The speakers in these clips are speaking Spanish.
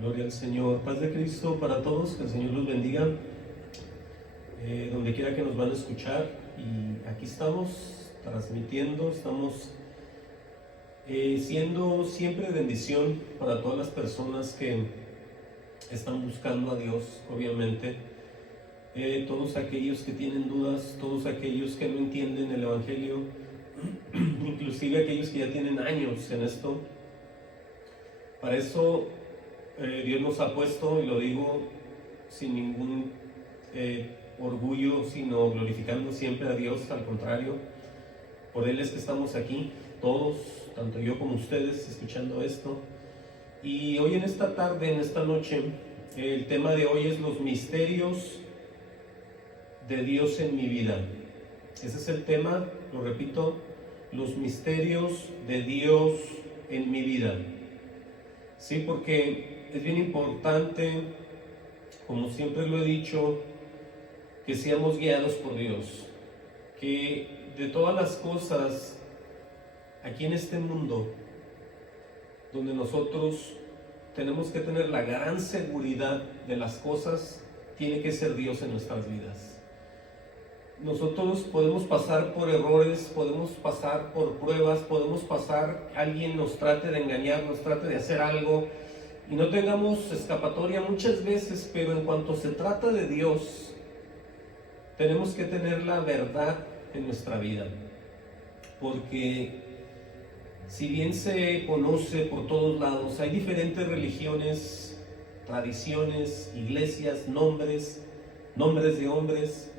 Gloria al Señor. Paz de Cristo para todos, que el Señor los bendiga, donde quiera que nos van a escuchar. Y aquí estamos transmitiendo, estamos siendo siempre bendición para todas las personas que están buscando a Dios, obviamente. Todos aquellos que tienen dudas, todos aquellos que no entienden el Evangelio, inclusive aquellos que ya tienen años en esto. Para eso Dios nos ha puesto, y lo digo sin ningún orgullo, sino glorificando siempre a Dios. Al contrario, por Él es que estamos aquí, todos, tanto yo como ustedes, escuchando esto. Y hoy en esta tarde, en esta noche, el tema de hoy es los misterios de Dios en mi vida. Ese es el tema, lo repito, los misterios de Dios en mi vida. Sí, porque es bien importante, como siempre lo he dicho, que seamos guiados por Dios, que de todas las cosas aquí en este mundo, donde nosotros tenemos que tener la gran seguridad de las cosas, tiene que ser Dios en nuestras vidas. Nosotros podemos pasar por errores, podemos pasar por pruebas, podemos pasar, alguien nos trate de engañar, nos trate de hacer algo y no tengamos escapatoria muchas veces, pero en cuanto se trata de Dios, tenemos que tener la verdad en nuestra vida, porque si bien se conoce por todos lados, hay diferentes religiones, tradiciones, iglesias, nombres de hombres,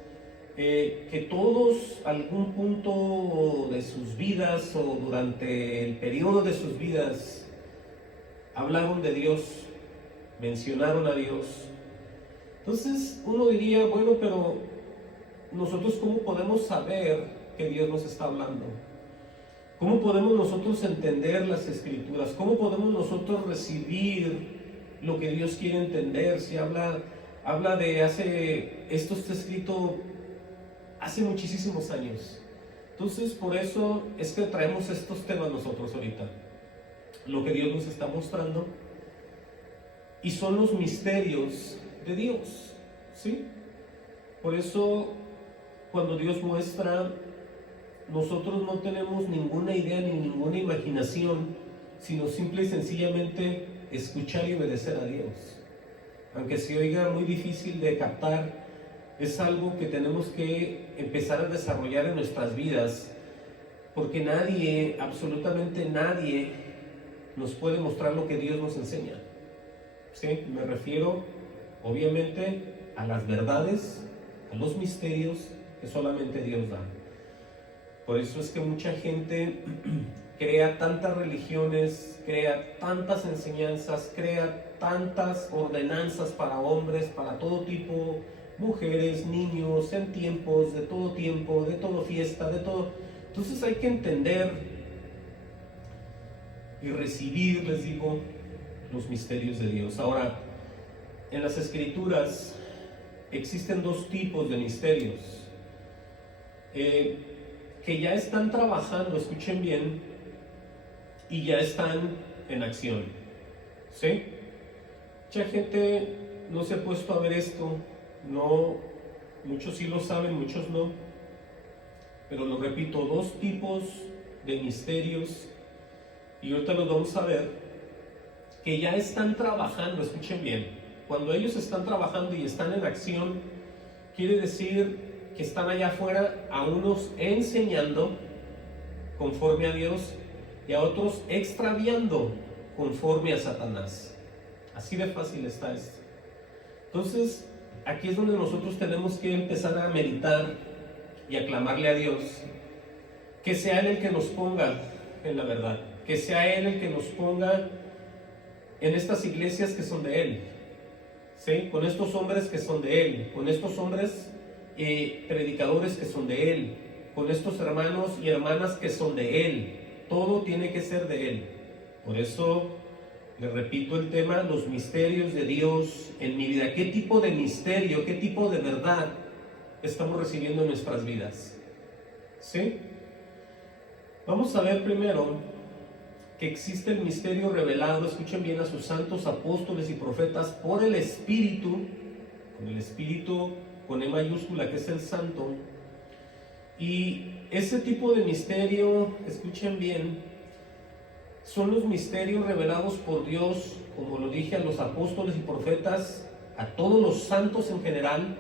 que todos algún punto de sus vidas o durante el periodo de sus vidas hablaron de Dios, mencionaron a Dios. Entonces uno diría, bueno, pero nosotros ¿cómo podemos saber que Dios nos está hablando? ¿Cómo podemos nosotros entender las Escrituras? ¿Cómo podemos nosotros recibir lo que Dios quiere entender? Si habla de esto está escrito hace muchísimos años. Entonces, por eso es que traemos estos temas nosotros ahorita. Lo que Dios nos está mostrando. Y son los misterios de Dios, ¿sí? Por eso, cuando Dios muestra, nosotros no tenemos ninguna idea ni ninguna imaginación, sino simple y sencillamente escuchar y obedecer a Dios. Aunque se oiga muy difícil de captar, es algo que tenemos que empezar a desarrollar en nuestras vidas, porque nadie, absolutamente nadie, nos puede mostrar lo que Dios nos enseña. ¿Sí? Me refiero, obviamente, a las verdades, a los misterios que solamente Dios da. Por eso es que mucha gente crea tantas religiones, crea tantas enseñanzas, crea tantas ordenanzas para hombres, para todo tipo, mujeres, niños, en tiempos, de todo fiesta, de todo. Entonces hay que entender y recibir, les digo, los misterios de Dios. Ahora, en las Escrituras existen dos tipos de misterios que ya están trabajando, escuchen bien, y ya están en acción. ¿Sí? Mucha gente no se ha puesto a ver esto. No, muchos sí lo saben, muchos no, pero lo repito, dos tipos de misterios, y ahorita los vamos a ver, que ya están trabajando. Escuchen bien, cuando ellos están trabajando y están en acción, quiere decir que están allá afuera, a unos enseñando conforme a Dios y a otros extraviando conforme a Satanás. Así de fácil está esto. Entonces, aquí es donde nosotros tenemos que empezar a meditar y a clamarle a Dios, que sea Él el que nos ponga en la verdad, que sea Él el que nos ponga en estas iglesias que son de Él, ¿sí? Con estos hombres que son de Él, con estos hombres predicadores que son de Él, con estos hermanos y hermanas que son de Él. Todo tiene que ser de Él. Por eso les repito el tema, los misterios de Dios en mi vida. ¿Qué tipo de misterio, qué tipo de verdad estamos recibiendo en nuestras vidas? ¿Sí? Vamos a ver primero que existe el misterio revelado, escuchen bien, a sus santos apóstoles y profetas por el Espíritu, con E mayúscula, que es el santo. Y ese tipo de misterio, escuchen bien, son los misterios revelados por Dios, como lo dije, a los apóstoles y profetas, a todos los santos en general,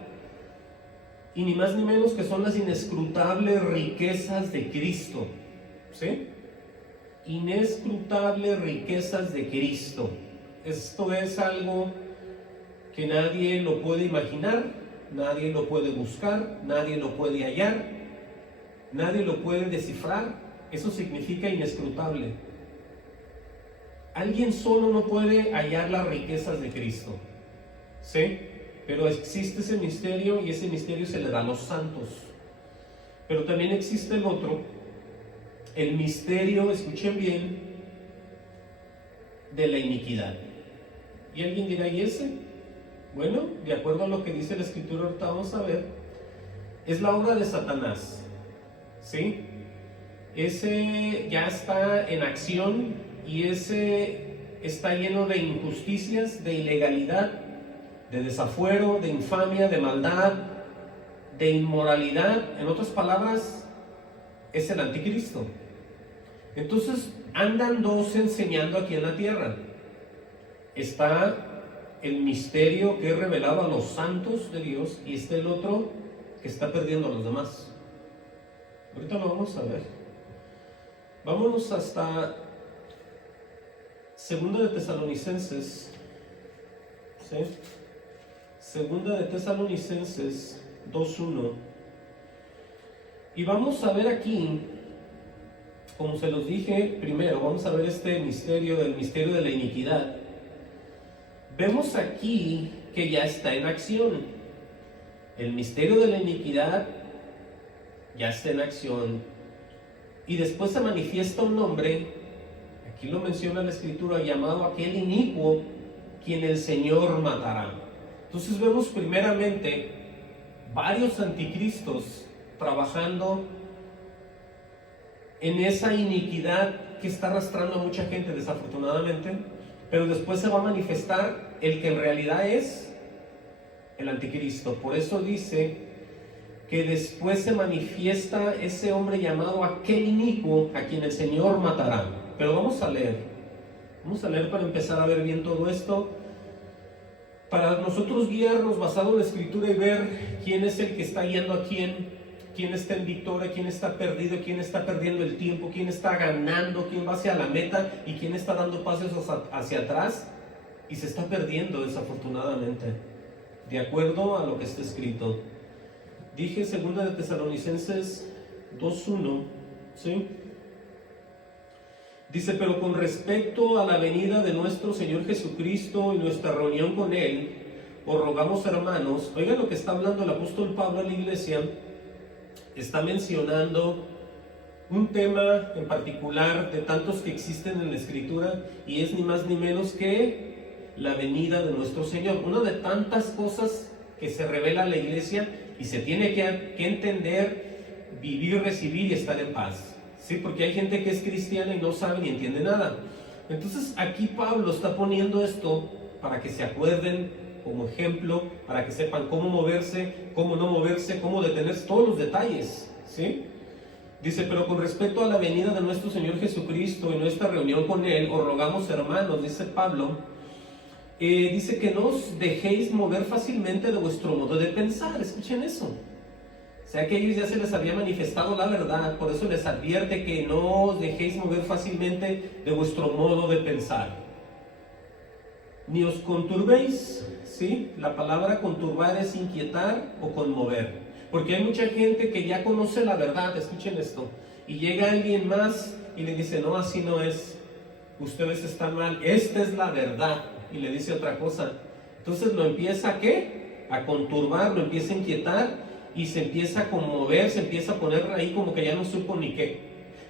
y ni más ni menos que son las inescrutables riquezas de Cristo, ¿sí? Inescrutables riquezas de Cristo. Esto es algo que nadie lo puede imaginar, nadie lo puede buscar, nadie lo puede hallar, nadie lo puede descifrar. Eso significa inescrutable. Alguien solo no puede hallar las riquezas de Cristo, ¿sí? Pero existe ese misterio, y ese misterio se le da a los santos. Pero también existe el otro, el misterio, escuchen bien, de la iniquidad. Y alguien dirá, ¿y ese? Bueno, de acuerdo a lo que dice la Escritura, ahorita vamos a ver, es la obra de Satanás, ¿sí? Ese ya está en acción, y ese está lleno de injusticias, de ilegalidad, de desafuero, de infamia, de maldad, de inmoralidad. En otras palabras, es el anticristo. Entonces andan dos enseñando aquí en la tierra. Está el misterio que es revelado a los santos de Dios, y está el otro que está perdiendo a los demás. Ahorita lo vamos a ver. Vámonos hasta Segunda de Tesalonicenses, ¿sí? Segunda de Tesalonicenses 2:1. Y vamos a ver aquí, como se los dije primero, vamos a ver este misterio, del misterio de la iniquidad. Vemos aquí que ya está en acción. El misterio de la iniquidad ya está en acción. Y después se manifiesta un hombre, aquí lo menciona la Escritura, llamado aquel inicuo, quien el Señor matará. Entonces vemos primeramente varios anticristos trabajando en esa iniquidad que está arrastrando a mucha gente, desafortunadamente, pero después se va a manifestar el que en realidad es el anticristo. Por eso dice que después se manifiesta ese hombre llamado aquel inicuo, a quien el Señor matará. Pero vamos a leer para empezar a ver bien todo esto, para nosotros guiarnos basado en la Escritura y ver quién es el que está yendo a quién está en victoria, quién está perdido, quién está perdiendo el tiempo, quién está ganando, quién va hacia la meta y quién está dando pasos hacia atrás y se está perdiendo desafortunadamente, de acuerdo a lo que está escrito. Dije 2 de Tesalonicenses 2:1, ¿sí? Dice, pero con respecto a la venida de nuestro Señor Jesucristo y nuestra reunión con Él, os rogamos, hermanos, oigan lo que está hablando el apóstol Pablo a la iglesia. Está mencionando un tema en particular de tantos que existen en la Escritura, y es ni más ni menos que la venida de nuestro Señor. Una de tantas cosas que se revela a la iglesia y se tiene que entender, vivir, recibir y estar en paz. Sí, porque hay gente que es cristiana y no sabe ni entiende nada. Entonces aquí Pablo está poniendo esto para que se acuerden, como ejemplo, para que sepan cómo moverse, cómo no moverse, cómo detenerse, todos los detalles, ¿sí? Dice, pero con respecto a la venida de nuestro Señor Jesucristo y nuestra reunión con Él, os rogamos, hermanos, dice Pablo, dice que no os dejéis mover fácilmente de vuestro modo de pensar. Escuchen eso. O sea que a ellos ya se les había manifestado la verdad, por eso les advierte que no os dejéis mover fácilmente de vuestro modo de pensar. Ni os conturbéis, ¿sí? La palabra conturbar es inquietar o conmover, porque hay mucha gente que ya conoce la verdad, escuchen esto, y llega alguien más y le dice, no, así no es, ustedes están mal, esta es la verdad, y le dice otra cosa. Entonces lo empieza ¿a qué? A conturbar, lo empieza a inquietar, y se empieza a conmover, se empieza a poner ahí como que ya no supo ni qué.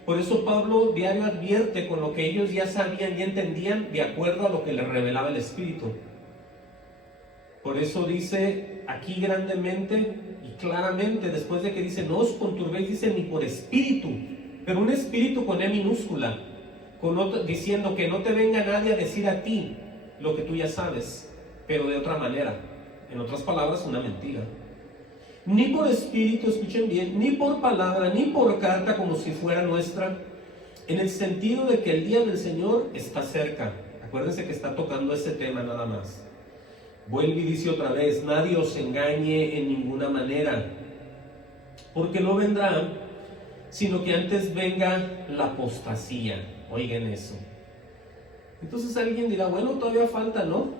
Por eso Pablo diario advierte con lo que ellos ya sabían y entendían, de acuerdo a lo que les revelaba el Espíritu. Por eso dice aquí grandemente y claramente, después de que dice, no os conturbéis, dice, ni por espíritu, pero un espíritu con E minúscula. diciendo que no te venga nadie a decir a ti lo que tú ya sabes, pero de otra manera. En otras palabras, una mentira. Ni por espíritu, escuchen bien, ni por palabra, ni por carta como si fuera nuestra, en el sentido de que el día del Señor está cerca. Acuérdense que está tocando ese tema nada más. Vuelve y dice otra vez, nadie os engañe en ninguna manera, porque no vendrá, sino que antes venga la apostasía. Oigan eso. Entonces alguien dirá, bueno, todavía falta, ¿no?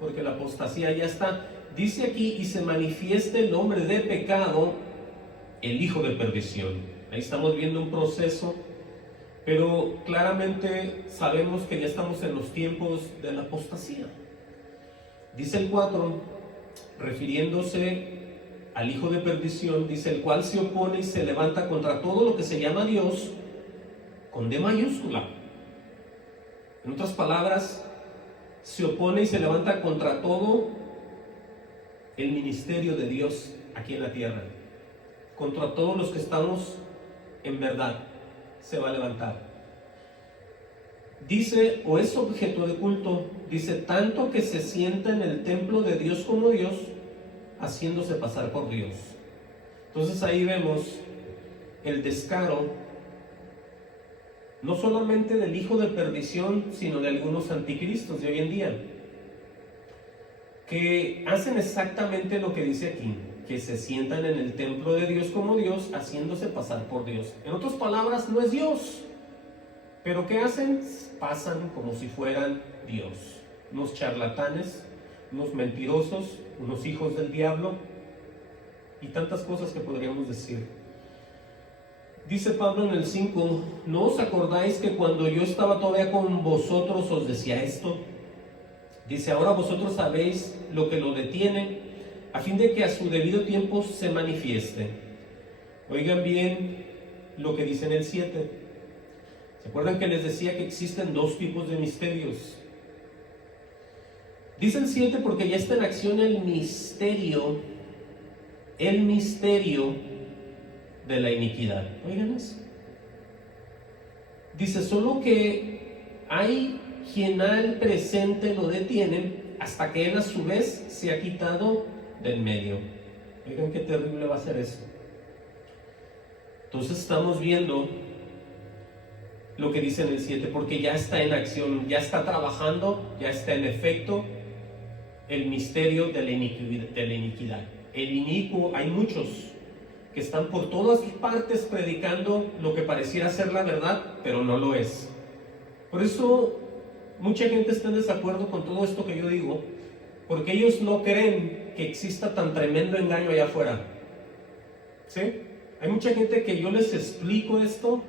Porque la apostasía ya está. Dice aquí, y se manifieste el hombre de pecado, el hijo de perdición. Ahí estamos viendo un proceso, pero claramente sabemos que ya estamos en los tiempos de la apostasía. Dice el 4, refiriéndose al hijo de perdición, dice, el cual se opone y se levanta contra todo lo que se llama Dios, con D mayúscula. En otras palabras, se opone y se levanta contra todo el ministerio de Dios aquí en la tierra. Contra todos los que estamos en verdad, se va a levantar. Dice, o es objeto de culto, dice, tanto que se sienta en el templo de Dios como Dios, haciéndose pasar por Dios. Entonces ahí vemos el descaro, no solamente del hijo de perdición, sino de algunos anticristos de hoy en día, que hacen exactamente lo que dice aquí, que se sientan en el templo de Dios como Dios, haciéndose pasar por Dios. En otras palabras, no es Dios, pero ¿qué hacen? Pasan como si fueran Dios. Unos charlatanes, unos mentirosos, unos hijos del diablo y tantas cosas que podríamos decir. Dice Pablo en el 5, ¿no os acordáis que cuando yo estaba todavía con vosotros os decía esto? Dice, ahora vosotros sabéis lo que lo detiene, a fin de que a su debido tiempo se manifieste. Oigan bien lo que dice en el 7. ¿Se acuerdan que les decía que existen dos tipos de misterios? Dice el 7 porque ya está en acción el misterio de la iniquidad. Oigan eso. Dice, solo que hay quien al presente lo detiene hasta que él a su vez se ha quitado del medio. Oigan qué terrible va a ser eso. Entonces estamos viendo lo que dice en el 7, porque ya está en acción, ya está trabajando, ya está en efecto el misterio de la iniquidad. El inicuo, hay muchos que están por todas partes predicando lo que pareciera ser la verdad, pero no lo es. Por eso mucha gente está en desacuerdo con todo esto que yo digo, porque ellos no creen que exista tan tremendo engaño allá afuera. ¿Sí? Hay mucha gente que yo les explico esto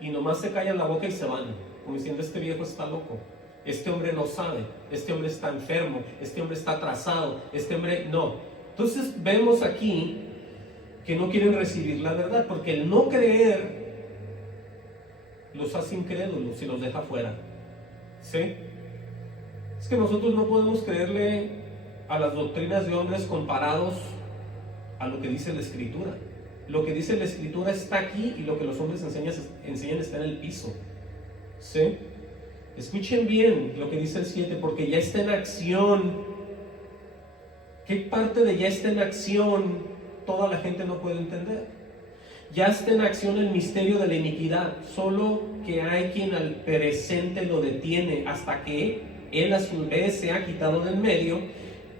y nomás se callan la boca y se van, como diciendo, este viejo está loco, este hombre no sabe, este hombre está enfermo, este hombre está atrasado, este hombre no. Entonces vemos aquí que no quieren recibir la verdad, porque el no creer los hace incrédulos y los deja fuera. ¿Sí? Es que nosotros no podemos creerle a las doctrinas de hombres comparados a lo que dice la Escritura. Lo que dice la Escritura está aquí y lo que los hombres enseñan está en el piso. ¿Sí? Escuchen bien lo que dice el 7, porque ya está en acción. ¿Qué parte de ya está en acción toda la gente no puede entender? Ya está en acción el misterio de la iniquidad, solo que hay quien al presente lo detiene hasta que él a su vez se ha quitado del medio.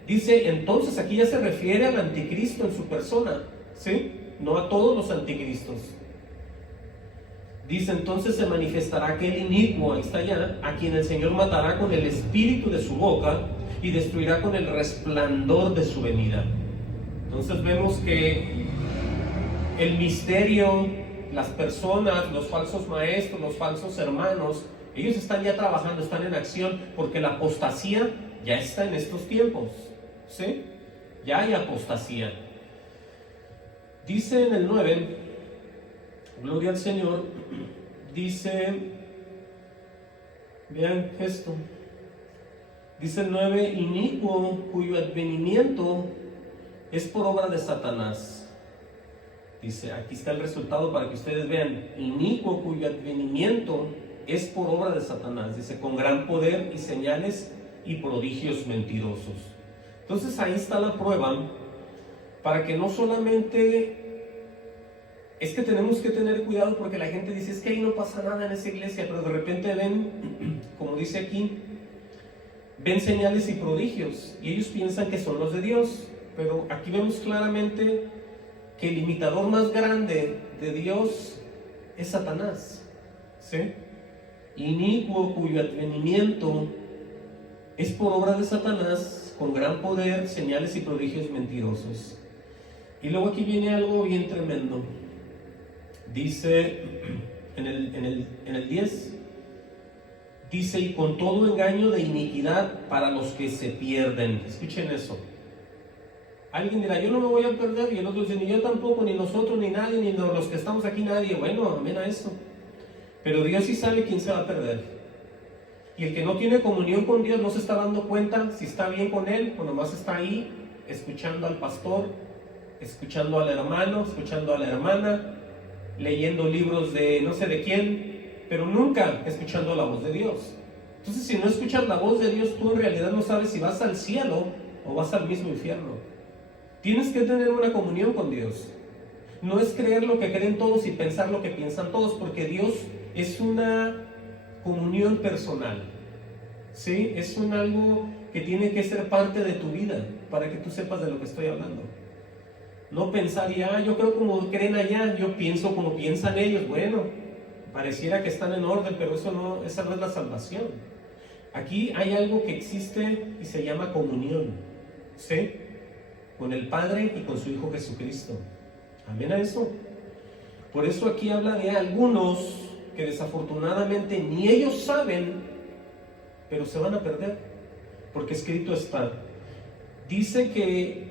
Dice, entonces aquí ya se refiere al anticristo en su persona, ¿sí? No a todos los anticristos. Dice, entonces se manifestará aquel inicuo, ahí está ya, a quien el Señor matará con el espíritu de su boca y destruirá con el resplandor de su venida. Entonces vemos que el misterio, las personas, los falsos maestros, los falsos hermanos, ellos están ya trabajando, están en acción, porque la apostasía ya está en estos tiempos, ¿sí? Ya hay apostasía. Dice en el 9, gloria al Señor, dice, vean esto, dice el 9, inicuo cuyo advenimiento es por obra de Satanás. Dice, aquí está el resultado para que ustedes vean, inicuo cuyo advenimiento es por obra de Satanás, dice, con gran poder y señales y prodigios mentirosos. Entonces ahí está la prueba para que no solamente, es que tenemos que tener cuidado porque la gente dice, es que ahí no pasa nada en esa iglesia, pero de repente ven, como dice aquí, ven señales y prodigios y ellos piensan que son los de Dios, pero aquí vemos claramente que el imitador más grande de Dios es Satanás, ¿sí? Inicuo, cuyo advenimiento es por obra de Satanás, con gran poder, señales y prodigios mentirosos. Y luego aquí viene algo bien tremendo. Dice en el 10, dice, y con todo engaño de iniquidad para los que se pierden. Escuchen eso. Alguien dirá, yo no me voy a perder, y el otro dice, ni yo tampoco, ni nosotros, ni nadie, ni los que estamos aquí, nadie. Bueno, amén a eso. Pero Dios sí sabe quién se va a perder. Y el que no tiene comunión con Dios no se está dando cuenta si está bien con Él, o nomás está ahí, escuchando al pastor, escuchando al hermano, escuchando a la hermana, leyendo libros de no sé de quién, pero nunca escuchando la voz de Dios. Entonces, si no escuchas la voz de Dios, tú en realidad no sabes si vas al cielo o vas al mismo infierno. Tienes que tener una comunión con Dios. No es creer lo que creen todos y pensar lo que piensan todos, porque Dios es una comunión personal, ¿sí? Es algo que tiene que ser parte de tu vida para que tú sepas de lo que estoy hablando. No pensar, ya, yo creo como creen allá, yo pienso como piensan ellos. Bueno, pareciera que están en orden, pero esa no es la salvación. Aquí hay algo que existe y se llama comunión, ¿sí? Con el Padre y con su Hijo Jesucristo. Amén a eso. Por eso aquí habla de algunos que desafortunadamente ni ellos saben, pero se van a perder, porque escrito está. Dice que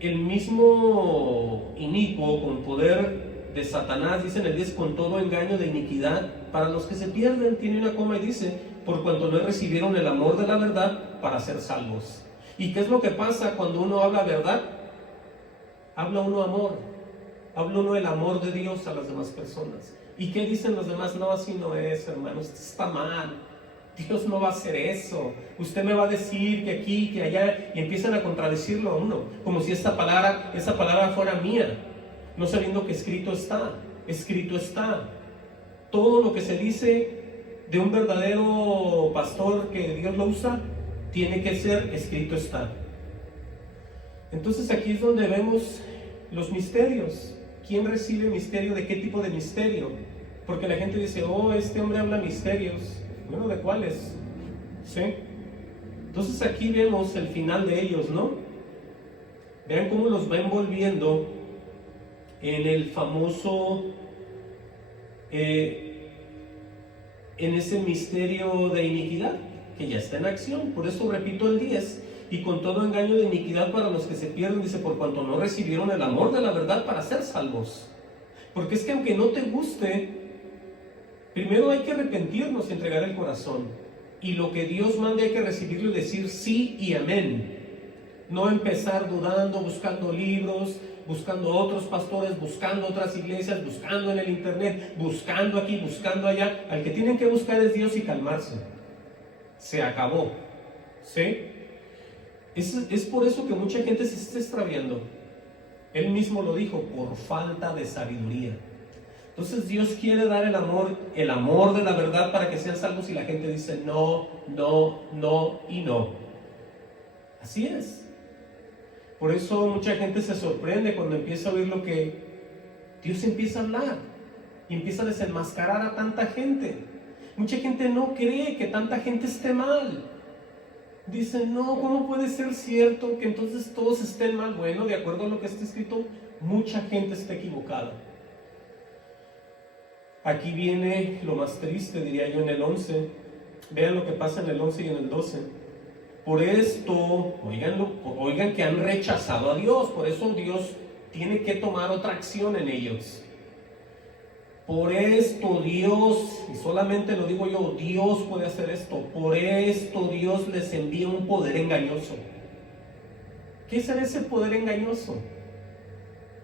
el mismo inicuo con poder de Satanás, dice en el 10, con todo engaño de iniquidad para los que se pierden, tiene una coma y dice, por cuanto no recibieron el amor de la verdad para ser salvos. ¿Y qué es lo que pasa cuando uno habla verdad? Habla uno amor, habla uno el amor de Dios a las demás personas. ¿Y qué dicen los demás? No, así no es, hermano, usted está mal, Dios no va a hacer eso, usted me va a decir que aquí, que allá, y empiezan a contradecirlo a uno, como si esa palabra fuera mía, no sabiendo que escrito está, escrito está. Todo lo que se dice de un verdadero pastor que Dios lo usa, tiene que ser escrito está. Entonces aquí es donde vemos los misterios. ¿Quién recibe misterio? ¿De qué tipo de misterio? Porque la gente dice, oh, este hombre habla misterios. Bueno, ¿de cuáles? ¿Sí? Entonces aquí vemos el final de ellos, ¿no? Vean cómo los va envolviendo en el famoso, en ese misterio de iniquidad, que ya está en acción. Por eso repito el 10, y con todo engaño de iniquidad para los que se pierden, dice, por cuanto no recibieron el amor de la verdad para ser salvos. Porque es que aunque no te guste, primero hay que arrepentirnos y entregar el corazón, y lo que Dios mande hay que recibirlo y decir sí y amén. No empezar dudando, buscando libros, buscando otros pastores, buscando otras iglesias, buscando en el internet, buscando aquí, buscando allá. Al que tienen que buscar es Dios y calmarse. Se acabó, ¿sí? Es por eso que mucha gente se está extraviando. Él mismo lo dijo, por falta de sabiduría. Entonces Dios quiere dar el amor de la verdad para que sean salvos, y la gente dice no, no, no y no. Así es. Por eso mucha gente se sorprende cuando empieza a oír lo que Dios empieza a hablar y empieza a desenmascarar a tanta gente. Mucha gente no cree que tanta gente esté mal. Dicen, no, ¿cómo puede ser cierto que entonces todos estén mal? Bueno, de acuerdo a lo que está escrito, mucha gente está equivocada. Aquí viene lo más triste, diría yo, en el 11. Vean lo que pasa en el 11 y en el 12. Por esto, oigan que han rechazado a Dios, por eso Dios tiene que tomar otra acción en ellos. Por esto Dios, y solamente lo digo yo, Dios puede hacer esto, por esto Dios les envía un poder engañoso. ¿Qué será ese poder engañoso?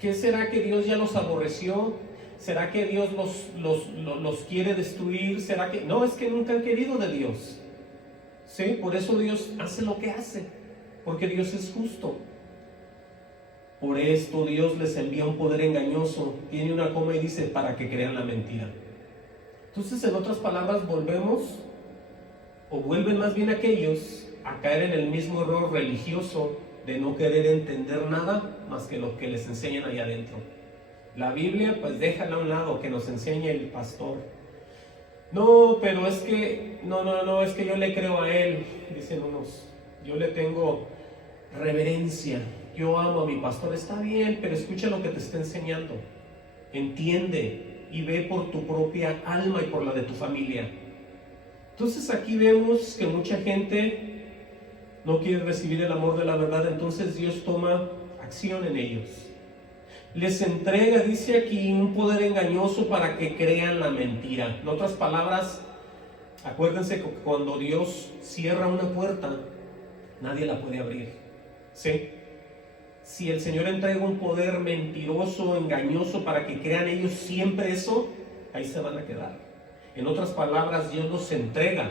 ¿Qué será que Dios ya los aborreció? ¿Será que Dios los quiere destruir? ¿Será que...? No, es que nunca han querido de Dios. ¿Sí? Por eso Dios hace lo que hace, porque Dios es justo. Por esto Dios les envía un poder engañoso, tiene una coma y dice, para que crean la mentira. Entonces, en otras palabras, vuelven más bien aquellos a caer en el mismo error religioso de no querer entender nada más que lo que les enseñan allá adentro. La Biblia, pues déjala a un lado, que nos enseñe el pastor. No, pero es que, es que yo le creo a él, dicen unos. Yo le tengo reverencia, yo amo a mi pastor. Está bien, pero escucha lo que te está enseñando. Entiende y ve por tu propia alma y por la de tu familia. Entonces aquí vemos que mucha gente no quiere recibir el amor de la verdad, entonces Dios toma acción en ellos. Les entrega, dice aquí, un poder engañoso para que crean la mentira. En otras palabras, acuérdense que cuando Dios cierra una puerta, nadie la puede abrir. ¿Sí? Si el Señor entrega un poder mentiroso, engañoso, para que crean ellos siempre eso, ahí se van a quedar. En otras palabras, Dios los entrega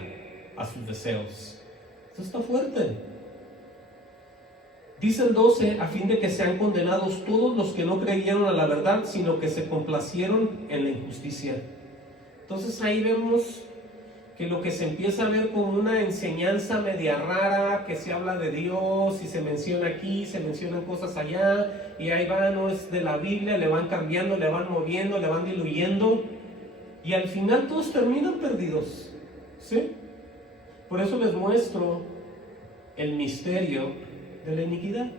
a sus deseos. Eso está fuerte. Dice el 12, a fin de que sean condenados todos los que no creyeron a la verdad, sino que se complacieron en la injusticia. Entonces ahí vemos que lo que se empieza a ver como una enseñanza media rara, que se habla de Dios y se menciona aquí, se mencionan cosas allá, y ahí va, no es de la Biblia, le van cambiando, le van moviendo, le van diluyendo, y al final todos terminan perdidos. ¿Sí? Por eso les muestro el misterio de la iniquidad,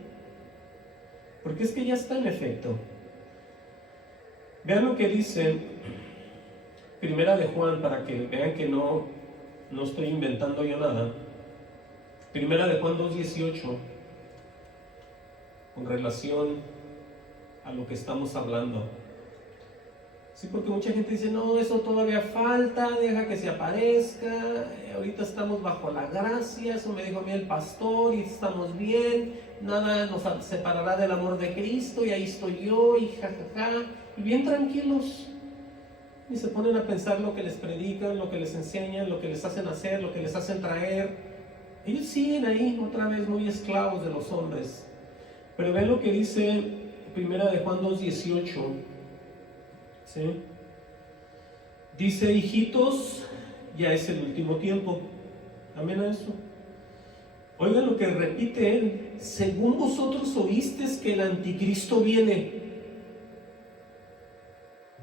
porque es que ya está en efecto. Vean lo que dice Primera de Juan, para que vean que no estoy inventando yo nada. Primera de Juan 2:18, con relación a lo que estamos hablando. Sí, porque mucha gente dice, no, eso todavía falta, deja que se aparezca, ahorita estamos bajo la gracia, eso me dijo a mí el pastor, y estamos bien, nada nos separará del amor de Cristo, y ahí estoy yo, y jajaja, y bien tranquilos. Y se ponen a pensar lo que les predican, lo que les enseñan, lo que les hacen hacer, lo que les hacen traer. Ellos siguen ahí, otra vez, muy esclavos de los hombres. Pero ven lo que dice Primera de Juan 2:18. ¿Sí? Dice, hijitos, ya es el último tiempo. Amén a eso. Oigan lo que repite él. Según vosotros oísteis que el anticristo viene.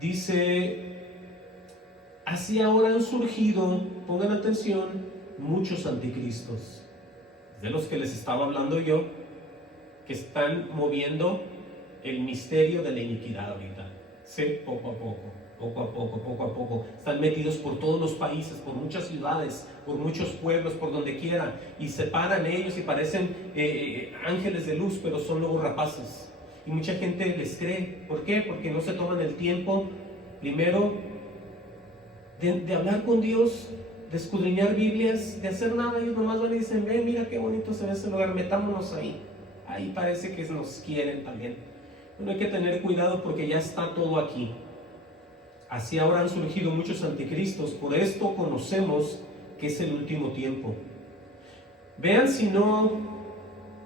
Dice, así ahora han surgido, pongan atención, muchos anticristos. De los que les estaba hablando yo, que están moviendo el misterio de la iniquidad ahorita. Sí, poco a poco. Están metidos por todos los países, por muchas ciudades, por muchos pueblos, por donde quiera. Y se paran ellos y parecen ángeles de luz, pero son lobos rapaces. Y mucha gente les cree. ¿Por qué? Porque no se toman el tiempo, primero, de hablar con Dios, de escudriñar Biblias, de hacer nada. Ellos nomás van y dicen, ven, mira qué bonito se ve ese lugar, metámonos ahí. Ahí parece que nos quieren también. Bueno, hay que tener cuidado porque ya está todo aquí. Así ahora han surgido muchos anticristos, por esto conocemos que es el último tiempo. Vean si no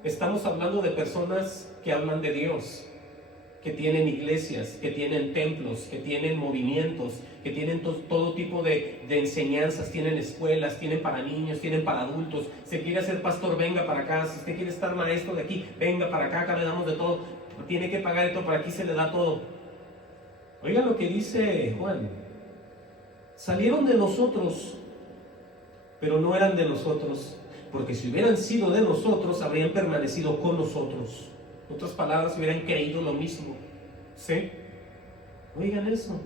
estamos hablando de personas que hablan de Dios, que tienen iglesias, que tienen templos, que tienen movimientos, que tienen todo tipo de enseñanzas, tienen escuelas, tienen para niños, tienen para adultos. Si quiere ser pastor, venga para acá. Si usted quiere estar maestro de aquí, venga para acá, acá le damos de todo. Tiene que pagar esto, por aquí se le da todo. Oigan lo que dice Juan. Salieron de nosotros, pero no eran de nosotros, porque si hubieran sido de nosotros, habrían permanecido con nosotros. En otras palabras, hubieran creído lo mismo. ¿Sí? Oigan eso.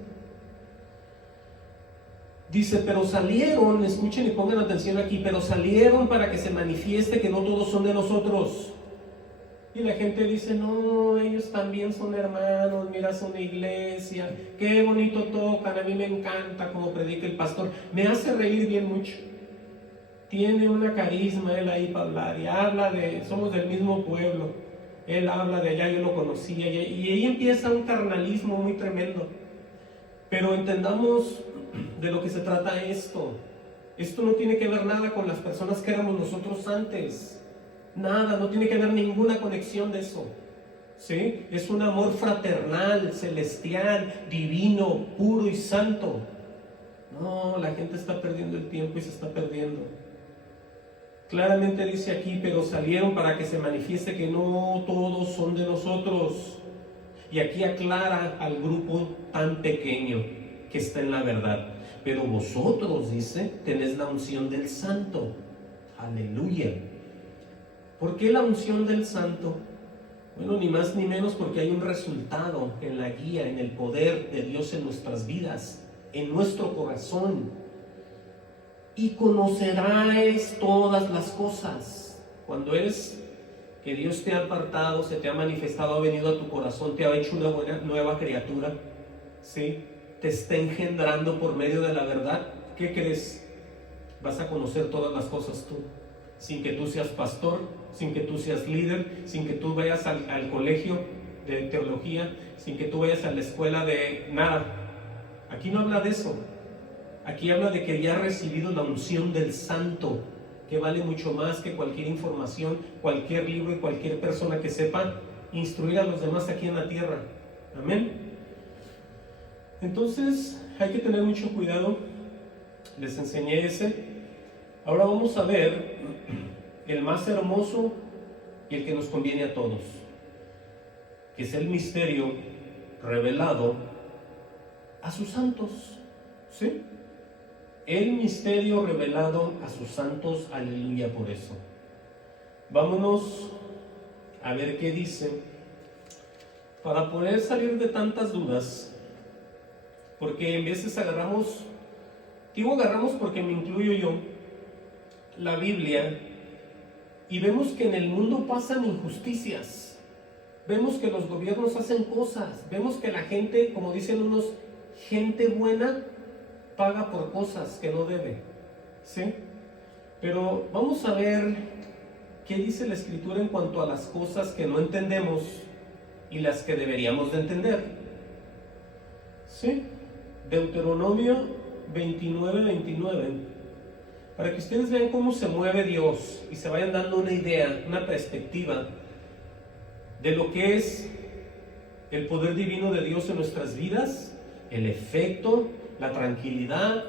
Dice, pero salieron, escuchen y pongan atención aquí, pero salieron para que se manifieste que no todos son de nosotros. Y la gente dice, no, ellos también son hermanos, mira, son iglesia, qué bonito tocan, a mí me encanta como predica el pastor, me hace reír bien mucho. Tiene una carisma él ahí para hablar, y habla somos del mismo pueblo, él habla de allá, yo lo conocía, y ahí empieza un carnalismo muy tremendo. Pero entendamos de lo que se trata esto. Esto no tiene que ver nada con las personas que éramos nosotros antes. Nada, no tiene que ver ninguna conexión de eso. ¿Sí? Es un amor fraternal, celestial, divino, puro y santo. No, la gente está perdiendo el tiempo y se está perdiendo. Claramente dice aquí, pero salieron para que se manifieste que no todos son de nosotros. Y aquí aclara al grupo tan pequeño que está en la verdad. Pero vosotros, dice, tenéis la unción del Santo. Aleluya. ¿Por qué la unción del Santo? Bueno, ni más ni menos porque hay un resultado en la guía, en el poder de Dios en nuestras vidas, en nuestro corazón. Y conoceráis todas las cosas. Cuando eres que Dios te ha apartado, se te ha manifestado, ha venido a tu corazón, te ha hecho una nueva criatura, ¿sí? Te está engendrando por medio de la verdad. ¿Qué crees? Vas a conocer todas las cosas tú, sin que tú seas pastor, sin que tú seas líder, sin que tú vayas al colegio de teología, sin que tú vayas a la escuela de nada. Aquí no habla de eso. Aquí habla de que ya has recibido la unción del Santo, que vale mucho más que cualquier información, cualquier libro y cualquier persona que sepa instruir a los demás aquí en la tierra. Amén. Entonces hay que tener mucho cuidado. Les enseñé ese. Ahora vamos a ver el más hermoso y el que nos conviene a todos, que es el misterio revelado a sus santos. ¿Sí? El misterio revelado a sus santos, aleluya por eso. Vámonos a ver qué dice, para poder salir de tantas dudas, porque en veces agarramos porque me incluyo yo, la Biblia, y vemos que en el mundo pasan injusticias, vemos que los gobiernos hacen cosas, vemos que la gente, como dicen unos, gente buena, paga por cosas que no debe, ¿sí? Pero vamos a ver qué dice la Escritura en cuanto a las cosas que no entendemos y las que deberíamos de entender, ¿sí? Deuteronomio 29, para que ustedes vean cómo se mueve Dios y se vayan dando una idea, una perspectiva de lo que es el poder divino de Dios en nuestras vidas, el efecto, la tranquilidad,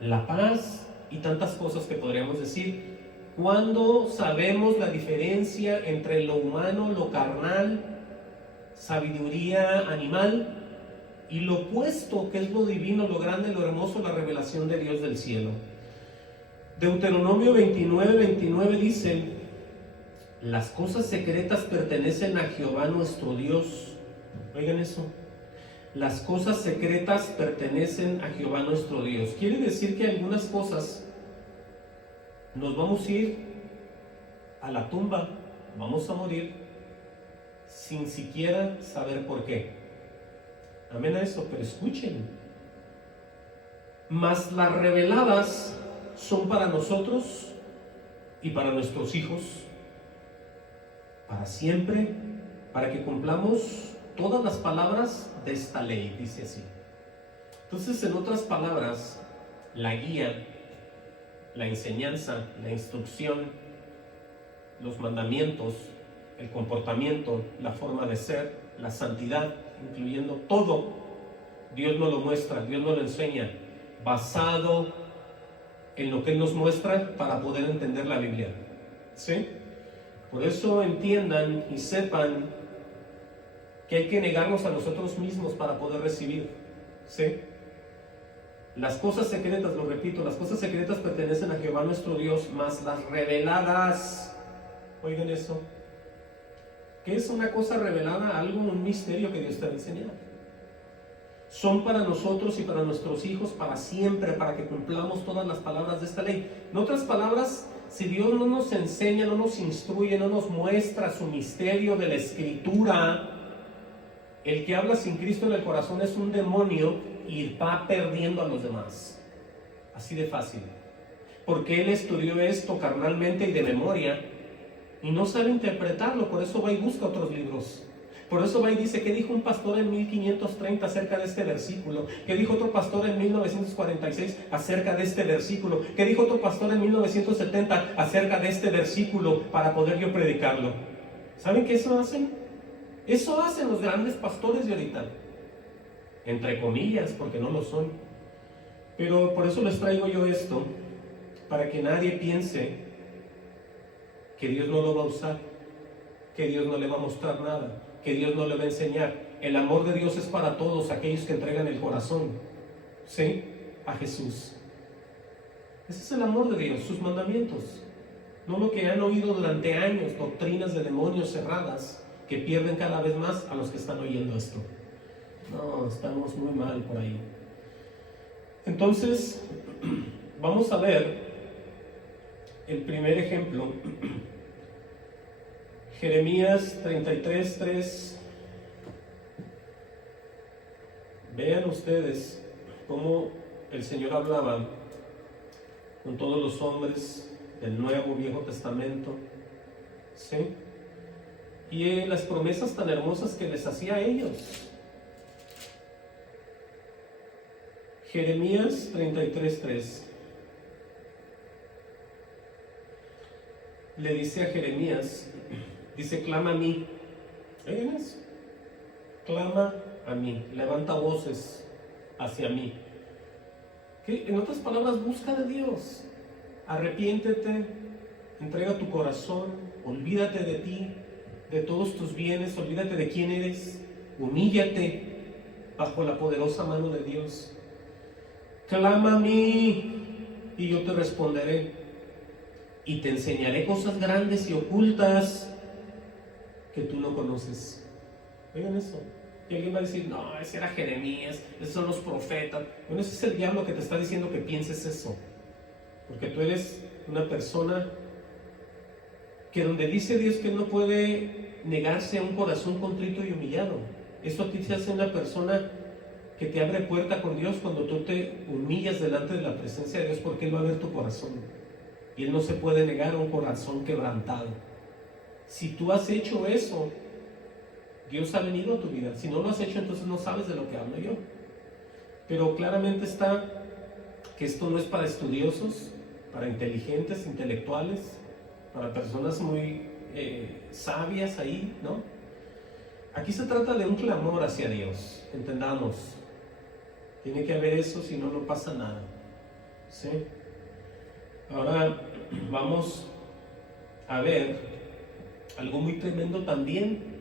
la paz y tantas cosas que podríamos decir cuando sabemos la diferencia entre lo humano, lo carnal, sabiduría animal, y lo opuesto que es lo divino, lo grande, lo hermoso, la revelación de Dios del cielo. Deuteronomio 29 dice: las cosas secretas pertenecen a Jehová nuestro Dios. Oigan eso. Las cosas secretas pertenecen a Jehová nuestro Dios. Quiere decir que algunas cosas nos vamos a ir a la tumba, vamos a morir sin siquiera saber por qué. Amén a eso, pero escuchen. Mas las reveladas son para nosotros y para nuestros hijos, para siempre, para que cumplamos todas las palabras de esta ley, dice así. Entonces, en otras palabras, la guía, la enseñanza, la instrucción, los mandamientos, el comportamiento, la forma de ser, la santidad, incluyendo todo, Dios nos lo muestra, Dios nos lo enseña, basado en lo que Él nos muestra para poder entender la Biblia. ¿Sí? Por eso entiendan y sepan que hay que negarnos a nosotros mismos para poder recibir. ¿Sí? Las cosas secretas, lo repito, las cosas secretas pertenecen a Jehová nuestro Dios, mas las reveladas, oigan eso, ¿qué es una cosa revelada? Algo, un misterio que Dios te va a enseñar. Son para nosotros y para nuestros hijos para siempre, para que cumplamos todas las palabras de esta ley. En otras palabras, si Dios no nos enseña, no nos instruye, no nos muestra su misterio de la Escritura, el que habla sin Cristo en el corazón es un demonio y va perdiendo a los demás. Así de fácil. Porque él estudió esto carnalmente y de memoria y no sabe interpretarlo, por eso va y busca otros libros. Por eso va y dice, ¿qué dijo un pastor en 1530 acerca de este versículo? ¿Qué dijo otro pastor en 1946 acerca de este versículo? ¿Qué dijo otro pastor en 1970 acerca de este versículo para poder yo predicarlo? ¿Saben qué eso hacen? Eso hacen los grandes pastores de ahorita. Entre comillas, porque no lo son. Pero por eso les traigo yo esto, para que nadie piense que Dios no lo va a usar, que Dios no le va a mostrar nada, que Dios no le va a enseñar. El amor de Dios es para todos aquellos que entregan el corazón, ¿sí? A Jesús. Ese es el amor de Dios, sus mandamientos. No lo que han oído durante años, doctrinas de demonios cerradas, que pierden cada vez más a los que están oyendo esto. No, estamos muy mal por ahí. Entonces, vamos a ver el primer ejemplo. Jeremías 33:3. Vean ustedes cómo el Señor hablaba con todos los hombres del Nuevo, Viejo Testamento, ¿sí? Y las promesas tan hermosas que les hacía a ellos. Jeremías 33:3. Le dice a Jeremías, dice, clama a mí. ¿Oigan eso? Clama a mí, levanta voces hacia mí. ¿Qué? En otras palabras, busca de Dios. Arrepiéntete, entrega tu corazón, olvídate de ti, de todos tus bienes, olvídate de quién eres, humíllate bajo la poderosa mano de Dios. Clama a mí y yo te responderé y te enseñaré cosas grandes y ocultas que tú no conoces. Oigan eso. Y alguien va a decir, no, ese era Jeremías, esos son los profetas. Bueno, ese es el diablo que te está diciendo que pienses eso. Porque tú eres una persona que donde dice Dios que no puede negarse a un corazón contrito y humillado. Eso a ti te hace una persona que te abre puerta con Dios cuando tú te humillas delante de la presencia de Dios, porque Él va a ver tu corazón. Y Él no se puede negar a un corazón quebrantado. Si tú has hecho eso, Dios ha venido a tu vida. Si no lo has hecho, entonces no sabes de lo que hablo yo. Pero claramente está que esto no es para estudiosos, para inteligentes, intelectuales, para personas muy sabias ahí, ¿no? Aquí se trata de un clamor hacia Dios, entendamos. Tiene que haber eso, si no, no pasa nada. ¿Sí? Ahora vamos a ver algo muy tremendo también,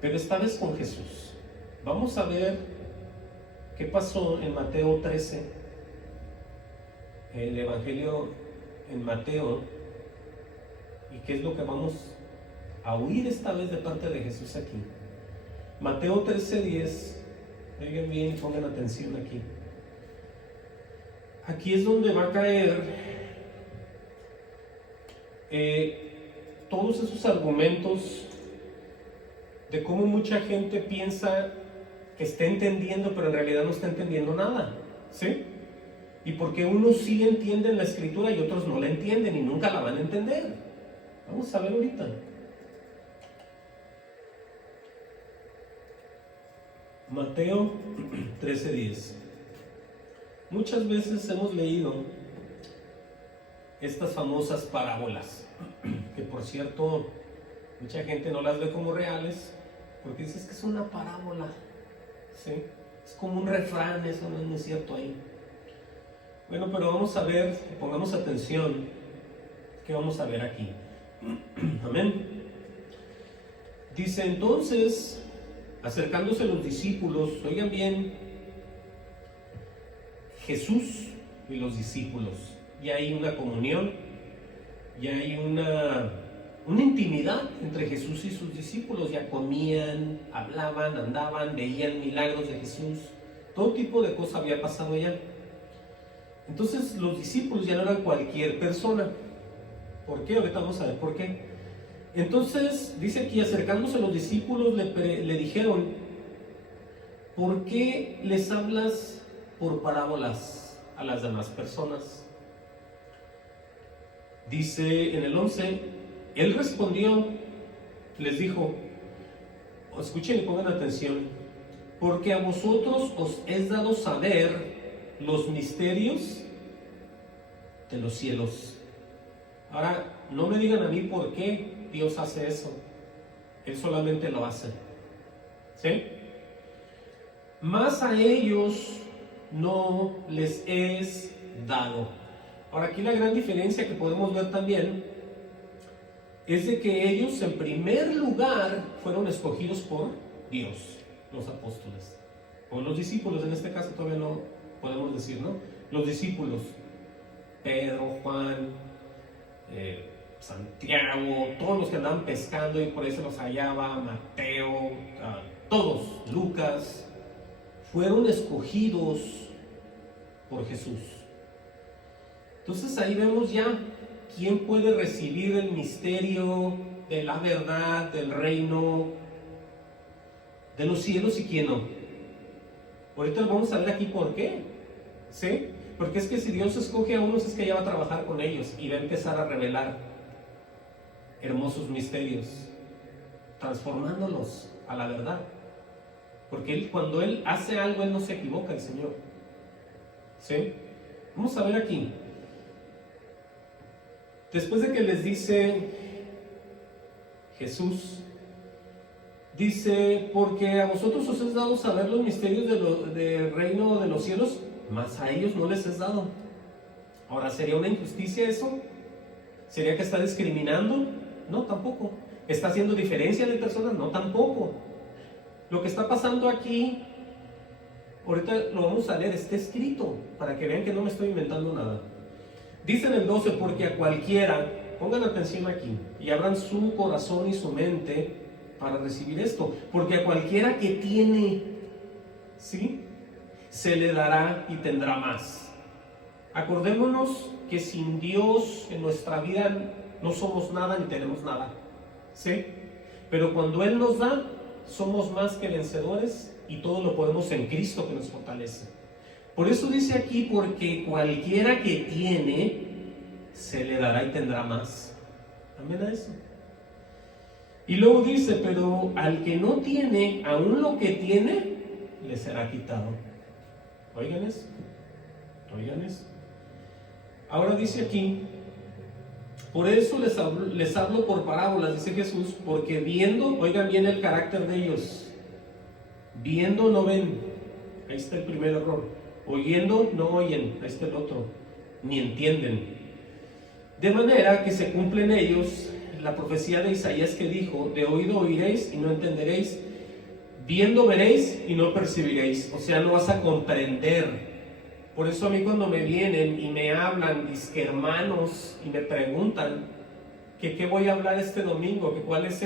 pero esta vez con Jesús. Vamos a ver qué pasó en Mateo 13, el Evangelio en Mateo, y qué es lo que vamos a oír esta vez de parte de Jesús aquí. Mateo 13:10. Oigan bien y pongan atención aquí. Aquí es donde va a caer todos esos argumentos de cómo mucha gente piensa que está entendiendo, pero en realidad no está entendiendo nada, ¿sí? Y porque unos sí entienden la escritura y otros no la entienden y nunca la van a entender. Vamos a ver ahorita. Mateo 13:10. Muchas veces hemos leído estas famosas parábolas, que por cierto, mucha gente no las ve como reales, porque dices que es una parábola, ¿sí? Es como un refrán, eso no es muy cierto ahí. Bueno, pero vamos a ver, pongamos atención, ¿qué vamos a ver aquí? Amén. Dice entonces, acercándose los discípulos, oigan bien, Jesús y los discípulos, ya hay una comunión, ya hay una intimidad entre Jesús y sus discípulos, ya comían, hablaban, andaban, veían milagros de Jesús, todo tipo de cosas había pasado ya. Entonces los discípulos ya no eran cualquier persona. ¿Por qué? Ahorita vamos a ver por qué. Entonces dice aquí, acercándose a los discípulos le dijeron, ¿por qué les hablas por parábolas a las demás personas? Dice en el 11, Él respondió, les dijo, escuchen y pongan atención, porque a vosotros os es dado saber los misterios de los cielos. Ahora, no me digan a mí por qué Dios hace eso. Él solamente lo hace. ¿Sí? Más a ellos no les es dado. Ahora, aquí la gran diferencia que podemos ver también es de que ellos en primer lugar fueron escogidos por Dios, los apóstoles, o los discípulos, en este caso todavía no podemos decir, ¿no? Los discípulos, Pedro, Juan, Santiago, todos los que andaban pescando y por eso los hallaba, Mateo, todos, Lucas, fueron escogidos por Jesús. Entonces ahí vemos ya quién puede recibir el misterio de la verdad, del reino de los cielos y quién no. Ahorita vamos a ver aquí por qué, ¿sí? Porque es que si Dios escoge a unos es que ya va a trabajar con ellos y va a empezar a revelar hermosos misterios, transformándolos a la verdad. Porque cuando Él hace algo, Él no se equivoca, el Señor. ¿Sí? Vamos a ver aquí. Después de que les dice Jesús, dice, porque a vosotros os es dado saber los misterios del reino de los cielos, mas a ellos no les es dado. Ahora, ¿sería una injusticia eso? ¿Sería que está discriminando? No, tampoco. ¿Está haciendo diferencia de personas? No, tampoco. Lo que está pasando aquí, ahorita lo vamos a leer, está escrito, para que vean que no me estoy inventando nada. Dice en el 12, porque a cualquiera, pongan atención aquí, y abran su corazón y su mente para recibir esto, porque a cualquiera que tiene, ¿sí?, se le dará y tendrá más. Acordémonos que sin Dios en nuestra vida no somos nada ni tenemos nada, ¿sí? Pero cuando Él nos da, somos más que vencedores y todo lo podemos en Cristo que nos fortalece. Por eso dice aquí, porque cualquiera que tiene, se le dará y tendrá más. Amén a eso. Y luego dice, pero al que no tiene, aún lo que tiene, le será quitado. Oigan eso. Oigan eso. Ahora dice aquí, por eso les hablo por parábolas, dice Jesús, porque viendo, oigan bien el carácter de ellos, viendo no ven, ahí está el primer error, oyendo no oyen, ahí está el otro, ni entienden. De manera que se cumple en ellos la profecía de Isaías que dijo, de oído oiréis y no entenderéis, viendo veréis y no percibiréis, o sea, no vas a comprender. Por eso a mí cuando me vienen y me hablan, mis hermanos, y me preguntan que qué voy a hablar este domingo, que cuál es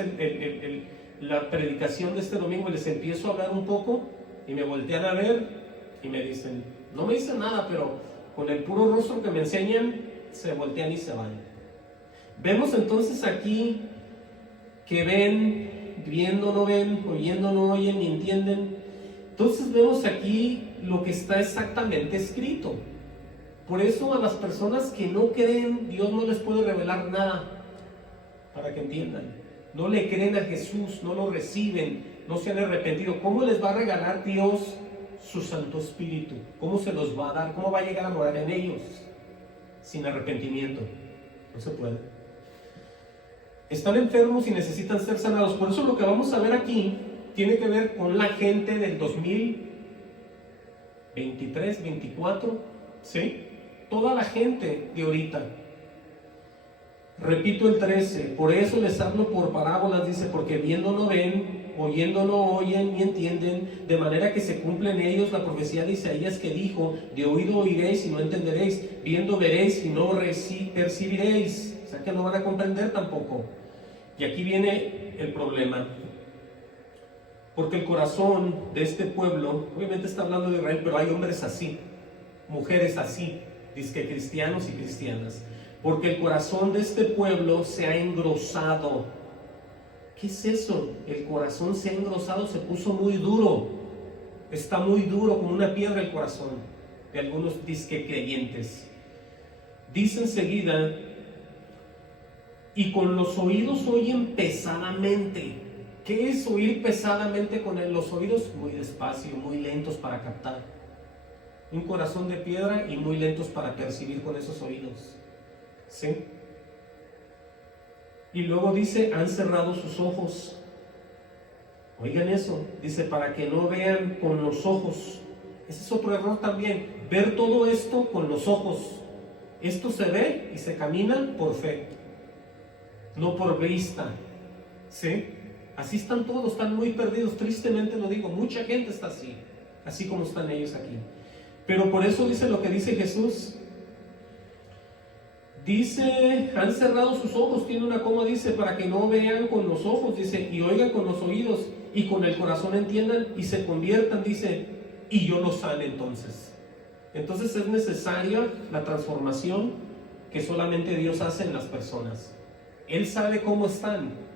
la predicación de este domingo, les empiezo a hablar un poco y me voltean a ver y me dicen, no me dicen nada, pero con el puro rostro que me enseñan, se voltean y se van. Vemos entonces aquí que ven, viendo no ven, oyendo no oyen ni entienden. Entonces vemos aquí lo que está exactamente escrito. Por eso a las personas que no creen, Dios no les puede revelar nada para que entiendan. No le creen a Jesús, no lo reciben, no se han arrepentido. ¿Cómo les va a regalar Dios su Santo Espíritu? ¿Cómo se los va a dar? ¿Cómo va a llegar a morar en ellos sin arrepentimiento? No se puede. Están enfermos y necesitan ser sanados. Por eso lo que vamos a ver aquí tiene que ver con la gente del 2023, 24, ¿sí? Toda la gente de ahorita. Repito el 13, por eso les hablo por parábolas, dice, porque viendo no ven, oyendo no oyen ni entienden, de manera que se cumple en ellos la profecía de Isaías que dijo, de oído oiréis y no entenderéis, viendo veréis y no percibiréis. O sea que no van a comprender tampoco. Y aquí viene el problema. Porque el corazón de este pueblo, obviamente está hablando de Israel, pero hay hombres así, mujeres así, dizque cristianos y cristianas. Porque el corazón de este pueblo se ha engrosado. ¿Qué es eso? El corazón se ha engrosado, se puso muy duro. Está muy duro, como una piedra el corazón de algunos disque creyentes. Dice enseguida, y con los oídos oyen pesadamente. ¿Qué es oír pesadamente con los oídos? Muy despacio, muy lentos para captar. Un corazón de piedra y muy lentos para percibir con esos oídos. ¿Sí? Y luego dice, han cerrado sus ojos. Oigan eso, dice, para que no vean con los ojos. Ese es otro error también, ver todo esto con los ojos. Esto se ve y se camina por fe, no por vista. ¿Sí? Así están todos, están muy perdidos, tristemente lo digo, mucha gente está así como están ellos aquí. Pero por eso dice lo que dice Jesús. Dice, han cerrado sus ojos, tiene una coma, dice, para que no vean con los ojos, dice, y oigan con los oídos, y con el corazón entiendan, y se conviertan, dice, y yo los sane entonces. Entonces es necesaria la transformación que solamente Dios hace en las personas. Él sabe cómo están,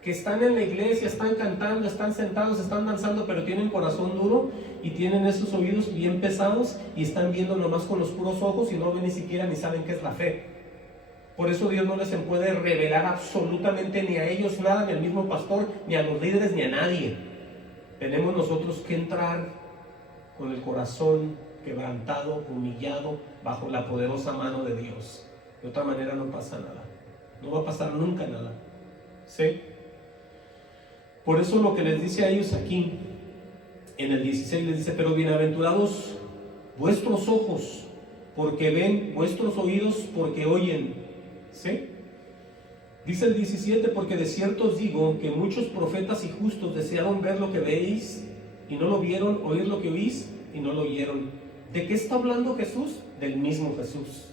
que están en la iglesia, están cantando, están sentados, están danzando, pero tienen corazón duro y tienen esos oídos bien pesados y están viendo nomás con los puros ojos y no ven ni siquiera ni saben qué es la fe. Por eso Dios no les puede revelar absolutamente ni a ellos nada, ni al mismo pastor, ni a los líderes, ni a nadie. Tenemos nosotros que entrar con el corazón quebrantado, humillado, bajo la poderosa mano de Dios. De otra manera no pasa nada. No va a pasar nunca nada. ¿Sí? Por eso lo que les dice a ellos aquí, en el 16 les dice, pero bienaventurados vuestros ojos, porque ven, vuestros oídos, porque oyen. ¿Sí? Dice el 17, porque de cierto os digo que muchos profetas y justos desearon ver lo que veis y no lo vieron, oír lo que oís y no lo oyeron. ¿De qué está hablando Jesús? Del mismo Jesús.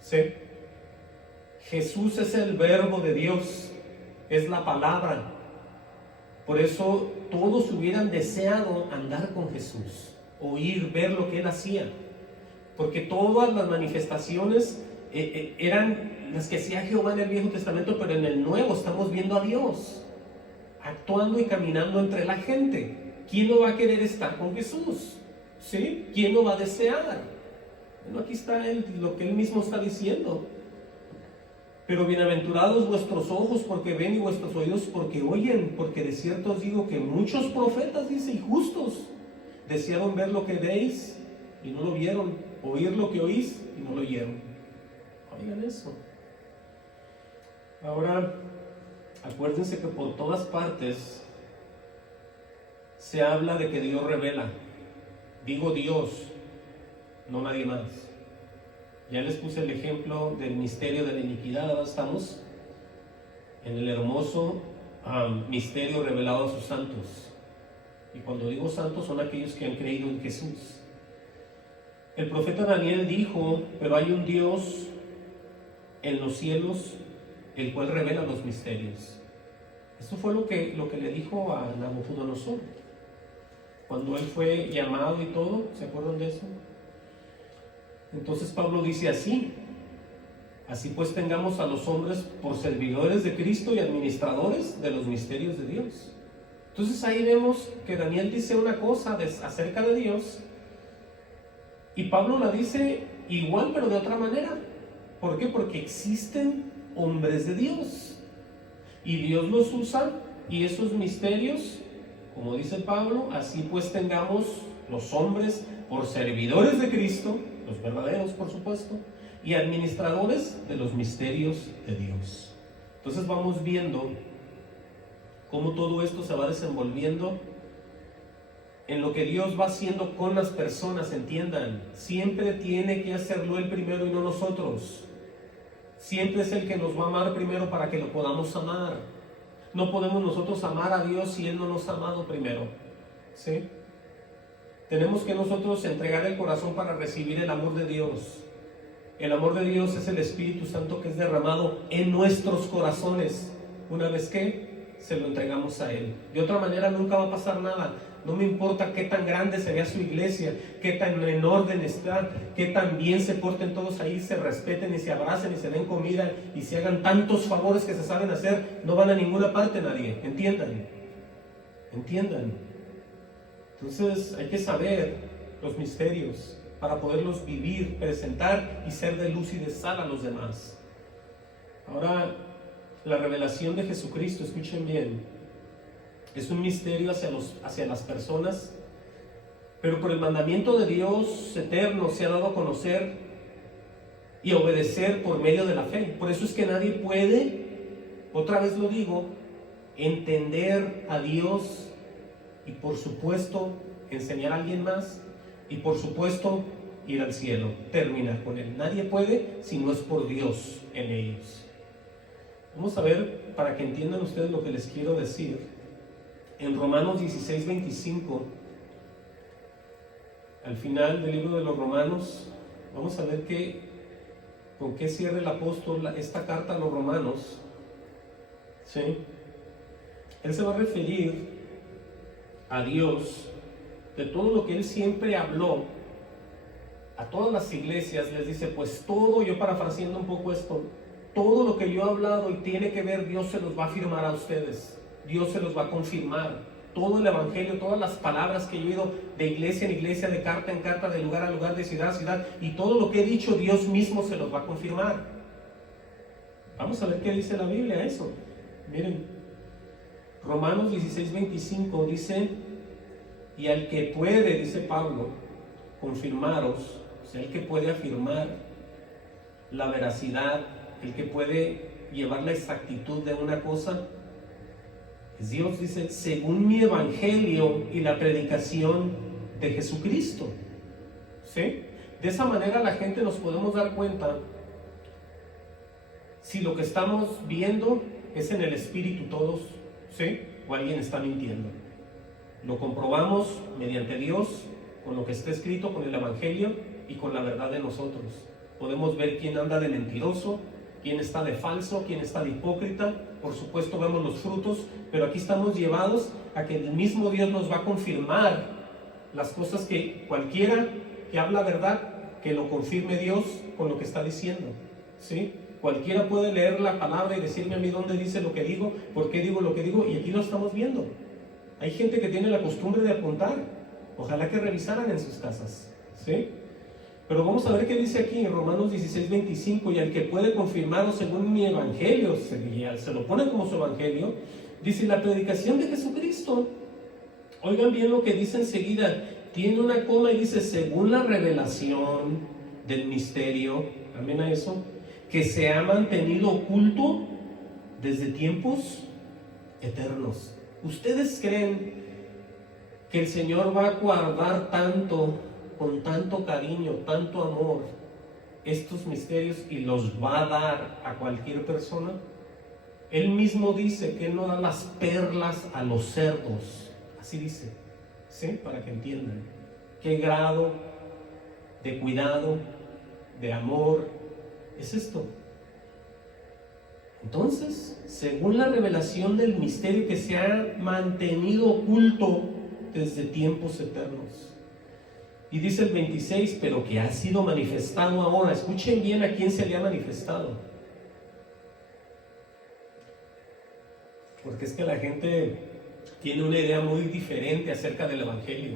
¿Sí? Jesús es el verbo de Dios, es la palabra. Por eso todos hubieran deseado andar con Jesús, oír, ver lo que Él hacía. Porque todas las manifestaciones eran las que hacía Jehová en el Viejo Testamento, pero en el Nuevo estamos viendo a Dios actuando y caminando entre la gente. ¿Quién no va a querer estar con Jesús? ¿Sí? ¿Quién no va a desear? Bueno, aquí está lo que Él mismo está diciendo. Pero bienaventurados vuestros ojos porque ven y vuestros oídos porque oyen, porque de cierto os digo que muchos profetas, dice, y justos, desearon ver lo que veis y no lo vieron, oír lo que oís y no lo oyeron. Oigan eso. Ahora, acuérdense que por todas partes se habla de que Dios revela. Digo Dios, no nadie más. Ya les puse el ejemplo del misterio de la iniquidad. Ahora estamos en el hermoso misterio revelado a sus santos. Y cuando digo santos son aquellos que han creído en Jesús. El profeta Daniel dijo, pero hay un Dios en los cielos, el cual revela los misterios. Esto fue lo que le dijo a Nabucodonosor cuando él fue llamado y todo. ¿Se acuerdan de eso? Entonces Pablo dice así pues tengamos a los hombres por servidores de Cristo y administradores de los misterios de Dios. Entonces ahí vemos que Daniel dice una cosa acerca de Dios y Pablo la dice igual pero de otra manera. ¿Por qué? Porque existen hombres de Dios y Dios los usa, y esos misterios, como dice Pablo, así pues tengamos los hombres por servidores de Cristo, los verdaderos por supuesto, y administradores de los misterios de Dios. Entonces vamos viendo cómo todo esto se va desenvolviendo en lo que Dios va haciendo con las personas. Entiendan, siempre tiene que hacerlo Él primero y no nosotros. Siempre es el que nos va a amar primero para que lo podamos amar. No podemos nosotros amar a Dios si Él no nos ha amado primero. ¿Sí? Tenemos que nosotros entregar el corazón para recibir el amor de Dios. El amor de Dios es el Espíritu Santo que es derramado en nuestros corazones una vez que se lo entregamos a Él. De otra manera nunca va a pasar nada. No me importa qué tan grande se vea su iglesia, qué tan en orden está, qué tan bien se porten todos ahí, se respeten y se abracen y se den comida y se hagan tantos favores que se saben hacer, no van a ninguna parte nadie. Entiendan. Entonces hay que saber los misterios para poderlos vivir, presentar y ser de luz y de sal a los demás. Ahora, la revelación de Jesucristo, escuchen bien, es un misterio hacia las personas, pero por el mandamiento de Dios eterno se ha dado a conocer y a obedecer por medio de la fe. Por eso es que nadie puede, otra vez lo digo, entender a Dios y por supuesto enseñar a alguien más y por supuesto ir al cielo, terminar con él. Nadie puede si no es por Dios en ellos. Vamos a ver, para que entiendan ustedes lo que les quiero decir, en Romanos 16:25, al final del libro de los Romanos, vamos a ver con qué cierra el apóstol esta carta a los Romanos. ¿Sí? Él se va a referir a Dios de todo lo que él siempre habló a todas las iglesias. Les dice, pues todo, yo parafraseando un poco esto, todo lo que yo he hablado y tiene que ver, Dios se los va a afirmar a ustedes, Dios se los va a confirmar. Todo el evangelio, todas las palabras que yo he ido de iglesia en iglesia, de carta en carta, de lugar a lugar, de ciudad a ciudad, y todo lo que he dicho, Dios mismo se los va a confirmar. Vamos a ver qué dice la Biblia eso. Miren, Romanos 16:25 dice, y al que puede, dice Pablo, confirmaros, o sea, el que puede afirmar la veracidad, el que puede llevar la exactitud de una cosa, es Dios. Dice, según mi evangelio y la predicación de Jesucristo. ¿Sí? De esa manera la gente nos podemos dar cuenta si lo que estamos viendo es en el Espíritu todos, ¿sí? O alguien está mintiendo. Lo comprobamos mediante Dios, con lo que está escrito, con el evangelio y con la verdad de nosotros. Podemos ver quién anda de mentiroso, quién está de falso, quién está de hipócrita. Por supuesto vemos los frutos, pero aquí estamos llevados a que el mismo Dios nos va a confirmar las cosas que cualquiera que habla verdad, que lo confirme Dios con lo que está diciendo, ¿sí? Cualquiera puede leer la palabra y decirme a mí dónde dice lo que digo, por qué digo lo que digo, y aquí lo estamos viendo. Hay gente que tiene la costumbre de apuntar. Ojalá que revisaran en sus casas, ¿sí? Pero vamos a ver qué dice aquí en Romanos 16:25, y al que puede confirmarlo según mi evangelio, se lo pone como su evangelio, dice la predicación de Jesucristo. Oigan bien lo que dice enseguida, tiene una coma y dice, según la revelación del misterio, amén a eso, que se ha mantenido oculto desde tiempos eternos. ¿Ustedes creen que el Señor va a guardar tanto, con tanto cariño, tanto amor, estos misterios y los va a dar a cualquier persona? Él mismo dice que Él no da las perlas a los cerdos, así dice, ¿sí? Para que entiendan qué grado de cuidado, de amor es esto. Entonces, según la revelación del misterio que se ha mantenido oculto desde tiempos eternos. Y dice el 26, pero que ha sido manifestado ahora. Escuchen bien a quién se le ha manifestado. Porque es que la gente tiene una idea muy diferente acerca del evangelio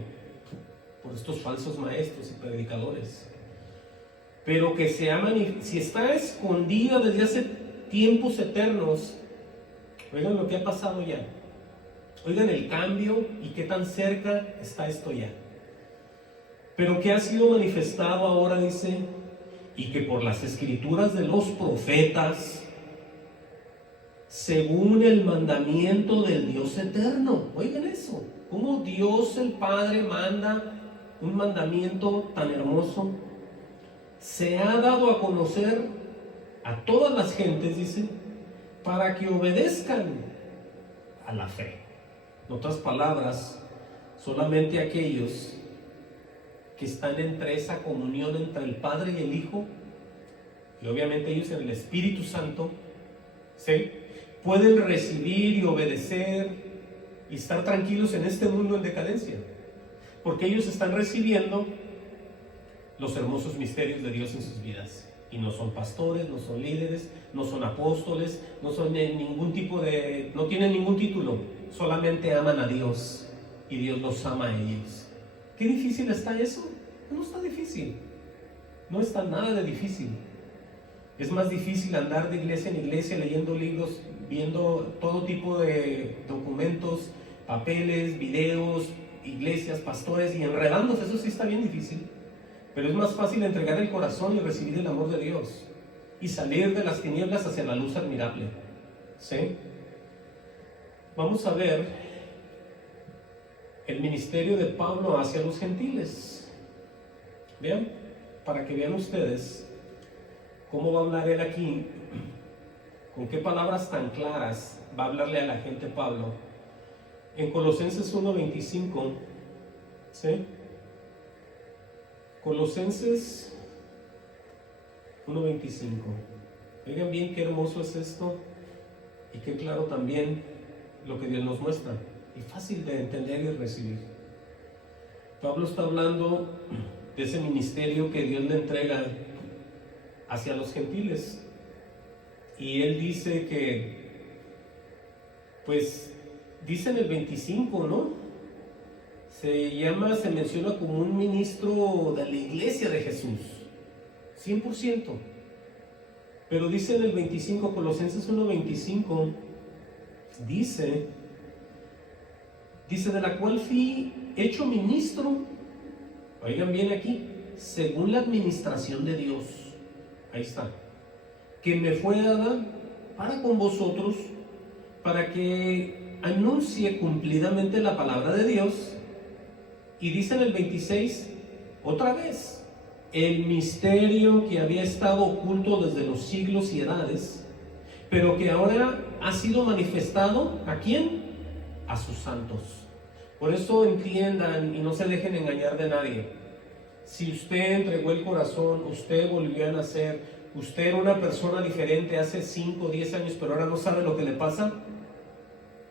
por estos falsos maestros y predicadores. Pero que si está escondida desde hace tiempos eternos, oigan lo que ha pasado ya. Oigan el cambio y qué tan cerca está esto ya. Pero que ha sido manifestado ahora, dice, y que por las escrituras de los profetas, según el mandamiento del Dios eterno. Oigan eso, cómo Dios el Padre manda un mandamiento tan hermoso. Se ha dado a conocer a todas las gentes, dice, para que obedezcan a la fe. En otras palabras, solamente aquellos que están entre esa comunión entre el Padre y el Hijo, y obviamente ellos en el Espíritu Santo, ¿sí?, pueden recibir y obedecer y estar tranquilos en este mundo en decadencia, porque ellos están recibiendo los hermosos misterios de Dios en sus vidas. Y no son pastores, no son líderes, no son apóstoles, no son ningún tipo de, no tienen ningún título, solamente aman a Dios y Dios los ama a ellos. ¿Qué difícil está eso? No está difícil, no está nada de difícil. Es más difícil andar de iglesia en iglesia leyendo libros, viendo todo tipo de documentos papeles, videos, iglesias, pastores y enredándose. Eso sí está bien difícil, pero es más fácil entregar el corazón y recibir el amor de Dios y salir de las tinieblas hacia la luz admirable. ¿Sí? Vamos a ver el ministerio de Pablo hacia los gentiles. Vean, para que vean ustedes cómo va a hablar él aquí, con qué palabras tan claras va a hablarle a la gente Pablo. En Colosenses 1:25, ¿sí? Colosenses 1:25. Oigan bien qué hermoso es esto y qué claro también lo que Dios nos muestra y fácil de entender y recibir. Pablo está hablando de ese ministerio que Dios le entrega hacia los gentiles, y él dice que, pues, dice en el 25, ¿no? Se menciona como un ministro de la iglesia de Jesús, 100%. Pero dice en el 25, Colosenses 1:25, dice, de la cual fui hecho ministro, oigan bien aquí, según la administración de Dios, ahí está, que me fue dada para con vosotros, para que anuncie cumplidamente la palabra de Dios. Y dice en el 26, otra vez, el misterio que había estado oculto desde los siglos y edades, pero que ahora ha sido manifestado, ¿a quién? A sus santos. Por eso entiendan y no se dejen engañar de nadie. Si usted entregó el corazón, usted volvió a nacer, usted era una persona diferente hace 5 o 10 años, pero ahora no sabe lo que le pasa,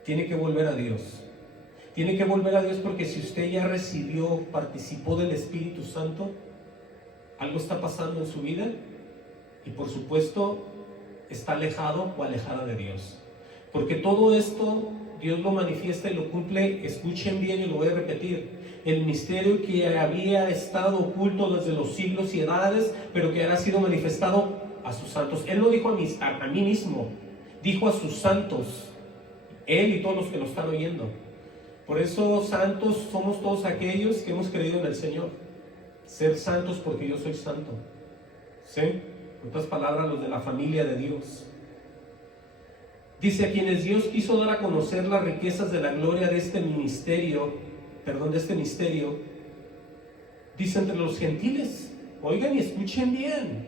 tiene que volver a Dios. Tiene que volver a Dios, porque si usted ya recibió, participó del Espíritu Santo, algo está pasando en su vida y por supuesto está alejado o alejada de Dios. Porque todo esto Dios lo manifiesta y lo cumple, escuchen bien y lo voy a repetir, el misterio que había estado oculto desde los siglos y edades, pero que ahora ha sido manifestado a sus santos. Él no dijo a mí mismo, dijo a sus santos, él y todos los que lo están oyendo. Por eso santos somos todos aquellos que hemos creído en el Señor. Ser santos porque yo soy santo. ¿Sí? En otras palabras, los de la familia de Dios. Dice, a quienes Dios quiso dar a conocer las riquezas de la gloria de este misterio, dice entre los gentiles. Oigan y escuchen bien.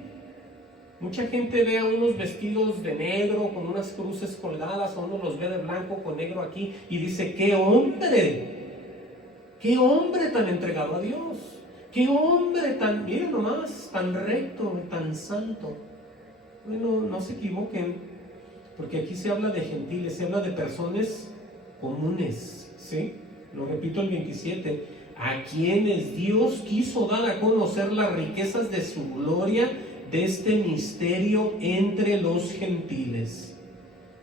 Mucha gente ve a unos vestidos de negro con unas cruces colgadas, a uno los ve de blanco con negro aquí y dice, ¡qué hombre! ¡Qué hombre tan entregado a Dios! ¡Qué hombre tan, miren nomás, tan recto, tan santo! Bueno, no se equivoquen, porque aquí se habla de gentiles, se habla de personas comunes, ¿sí? Lo repito el 27, a quienes Dios quiso dar a conocer las riquezas de su gloria, de este misterio entre los gentiles.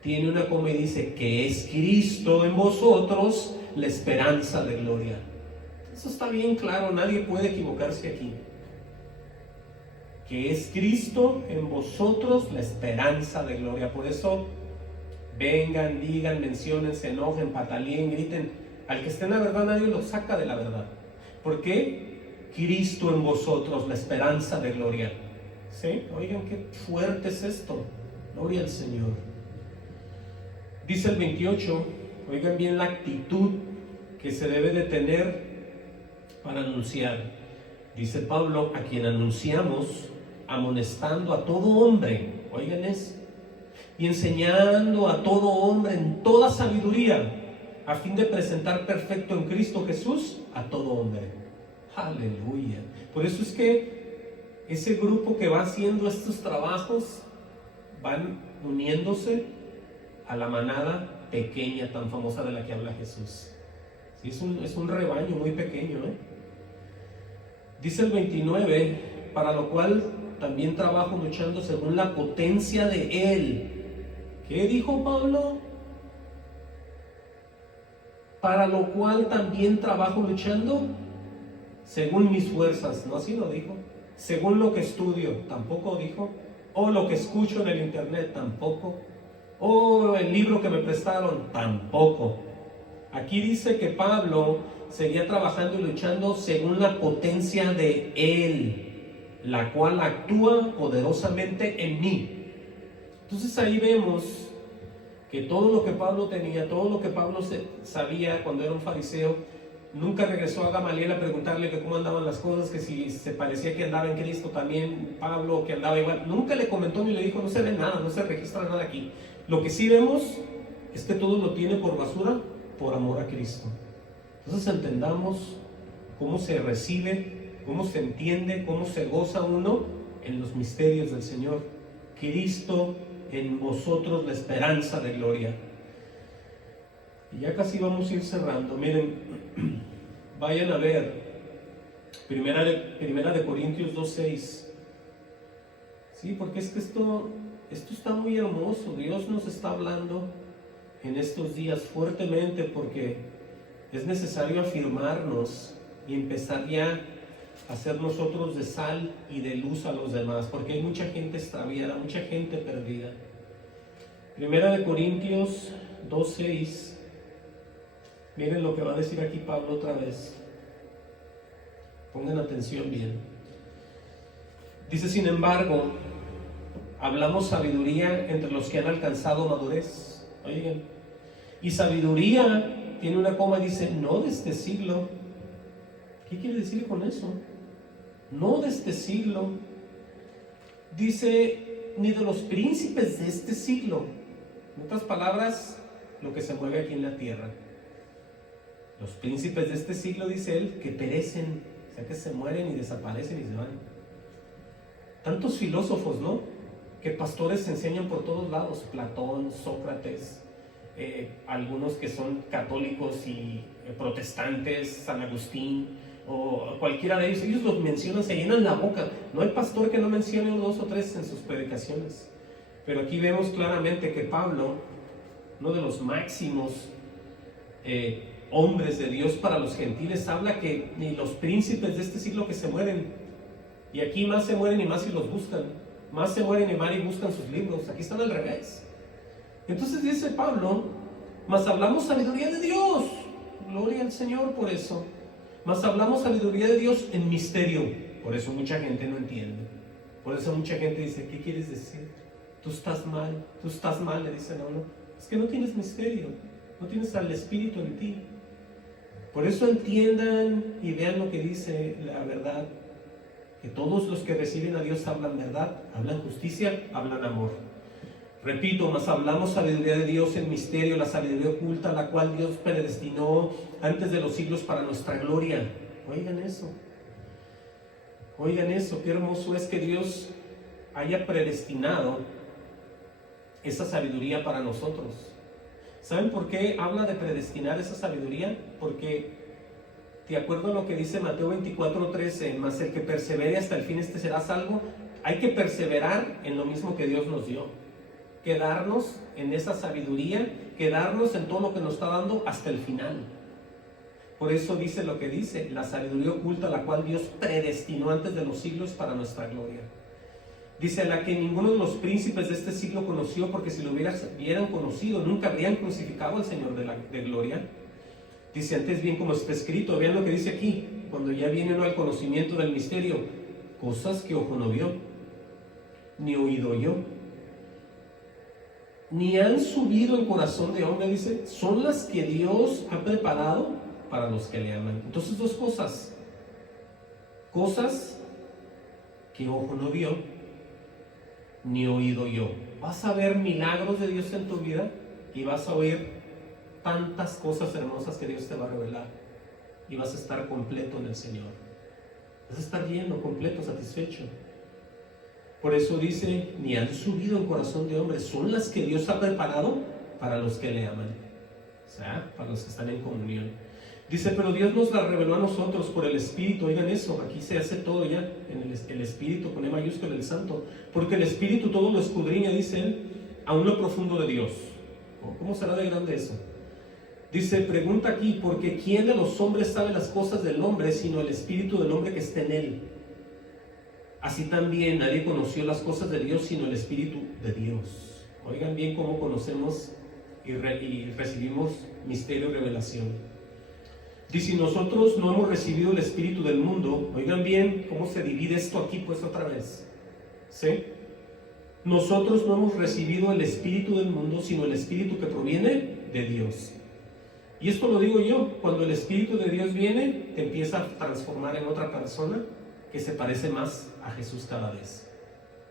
Tiene una coma y dice, que es Cristo en vosotros, la esperanza de gloria. Eso está bien claro, nadie puede equivocarse aquí. Que es Cristo en vosotros, la esperanza de gloria. Por eso, vengan, digan, mencionen, se enojen, patalíen, griten. Al que esté en la verdad, nadie lo saca de la verdad. ¿Por qué? Cristo en vosotros, la esperanza de gloria. ¿Sí? Oigan, qué fuerte es esto. Gloria al Señor. Dice el 28, oigan bien la actitud que se debe de tener para anunciar. Dice Pablo, a quien anunciamos, amonestando a todo hombre, oigan eso, y enseñando a todo hombre en toda sabiduría, a fin de presentar perfecto en Cristo Jesús a todo hombre. Aleluya. Por eso es que ese grupo que va haciendo estos trabajos van uniéndose a la manada pequeña tan famosa de la que habla Jesús. Sí, es un rebaño muy pequeño, ¿eh? Dice el 29, para lo cual también trabajo luchando según la potencia de Él. ¿Qué dijo Pablo? Para lo cual también trabajo luchando según mis fuerzas. No así lo dijo. Según lo que estudio, tampoco dijo. O lo que escucho en el internet, tampoco. O el libro que me prestaron, tampoco. Aquí dice que Pablo seguía trabajando y luchando según la potencia de Él, la cual actúa poderosamente en mí. Entonces ahí vemos que todo lo que Pablo tenía, todo lo que Pablo sabía cuando era un fariseo, nunca regresó a Gamaliel a preguntarle que cómo andaban las cosas, que si se parecía que andaba en Cristo también Pablo, que andaba igual. Nunca le comentó ni le dijo, no se ve nada, no se registra nada aquí. Lo que sí vemos es que todo lo tiene por basura, por amor a Cristo. Entonces entendamos cómo se recibe, cómo se entiende, cómo se goza uno en los misterios del Señor. Cristo en vosotros, la esperanza de gloria. Y ya casi vamos a ir cerrando. Miren, vayan a ver Primera de Corintios 2:6. Sí, porque es que esto está muy hermoso. Dios nos está hablando en estos días fuertemente, porque es necesario afirmarnos y empezar ya a ser nosotros de sal y de luz a los demás, porque hay mucha gente extraviada, mucha gente perdida. Primera de Corintios 2:6. Miren lo que va a decir aquí Pablo otra vez. Pongan atención bien. Dice, sin embargo, hablamos sabiduría entre los que han alcanzado madurez. Oigan, y sabiduría tiene una coma y dice, no de este siglo. ¿Qué quiere decir con eso? No de este siglo. Dice, ni de los príncipes de este siglo. En otras palabras, lo que se mueve aquí en la tierra. Los príncipes de este siglo, dice él, que perecen, o sea que se mueren y desaparecen y se van. Tantos filósofos, ¿no? Que pastores enseñan por todos lados, Platón, Sócrates, algunos que son católicos y protestantes, San Agustín, o cualquiera de ellos los mencionan, se llenan la boca. No hay pastor que no mencione 2 o 3 en sus predicaciones. Pero aquí vemos claramente que Pablo, uno de los máximos hombres de Dios para los gentiles, habla que ni los príncipes de este siglo que se mueren, y aquí más se mueren y más si los buscan, más se mueren y más y buscan sus libros, aquí están al revés. Entonces dice Pablo, mas hablamos sabiduría de Dios, gloria al Señor por eso, mas hablamos sabiduría de Dios en misterio, por eso mucha gente no entiende, por eso mucha gente dice, ¿qué quieres decir? Tú estás mal, le dicen a uno, es que no tienes misterio, no tienes al Espíritu en ti. Por eso entiendan y vean lo que dice la verdad, que todos los que reciben a Dios hablan verdad, hablan justicia, hablan amor. Repito, mas hablamos sabiduría de Dios en misterio, la sabiduría oculta, la cual Dios predestinó antes de los siglos para nuestra gloria. Oigan eso, qué hermoso es que Dios haya predestinado esa sabiduría para nosotros. ¿Saben por qué habla de predestinar esa sabiduría? Porque, de acuerdo a lo que dice Mateo 24:13, mas el que persevere hasta el fin, este será salvo. Hay que perseverar en lo mismo que Dios nos dio. Quedarnos en esa sabiduría, quedarnos en todo lo que nos está dando hasta el final. Por eso dice lo que dice, la sabiduría oculta, la cual Dios predestinó antes de los siglos para nuestra gloria. Dice, la que ninguno de los príncipes de este siglo conoció, porque si lo hubieran conocido, nunca habrían crucificado al Señor de gloria. Dice, antes bien como está escrito, vean lo que dice aquí, cuando ya viene uno al conocimiento del misterio, cosas que ojo no vio, ni oído yo, ni han subido en corazón de hombre, dice, son las que Dios ha preparado para los que le aman. Entonces, 2 cosas. Cosas que ojo no vio, ni oído yo. Vas a ver milagros de Dios en tu vida y vas a oír tantas cosas hermosas que Dios te va a revelar y vas a estar completo en el Señor. Vas a estar lleno, completo, satisfecho. Por eso dice, ni han subido en corazón de hombre, son las que Dios ha preparado para los que le aman, o sea, para los que están en comunión. Dice, pero Dios nos la reveló a nosotros por el Espíritu. Oigan eso, aquí se hace todo ya, en el Espíritu, con E mayúscula, el Santo. Porque el Espíritu todo lo escudriña, dice él, aún lo profundo de Dios. ¿Cómo será de grande eso? Dice, pregunta aquí, porque ¿quién de los hombres sabe las cosas del hombre, sino el Espíritu del hombre que está en él? Así también nadie conoció las cosas de Dios, sino el Espíritu de Dios. Oigan bien cómo conocemos y recibimos misterio y revelación. Dice, nosotros no hemos recibido el espíritu del mundo. Oigan bien cómo se divide esto aquí pues otra vez. ¿Sí? Nosotros no hemos recibido el espíritu del mundo, sino el espíritu que proviene de Dios. Y esto lo digo yo, cuando el espíritu de Dios viene, te empieza a transformar en otra persona que se parece más a Jesús cada vez,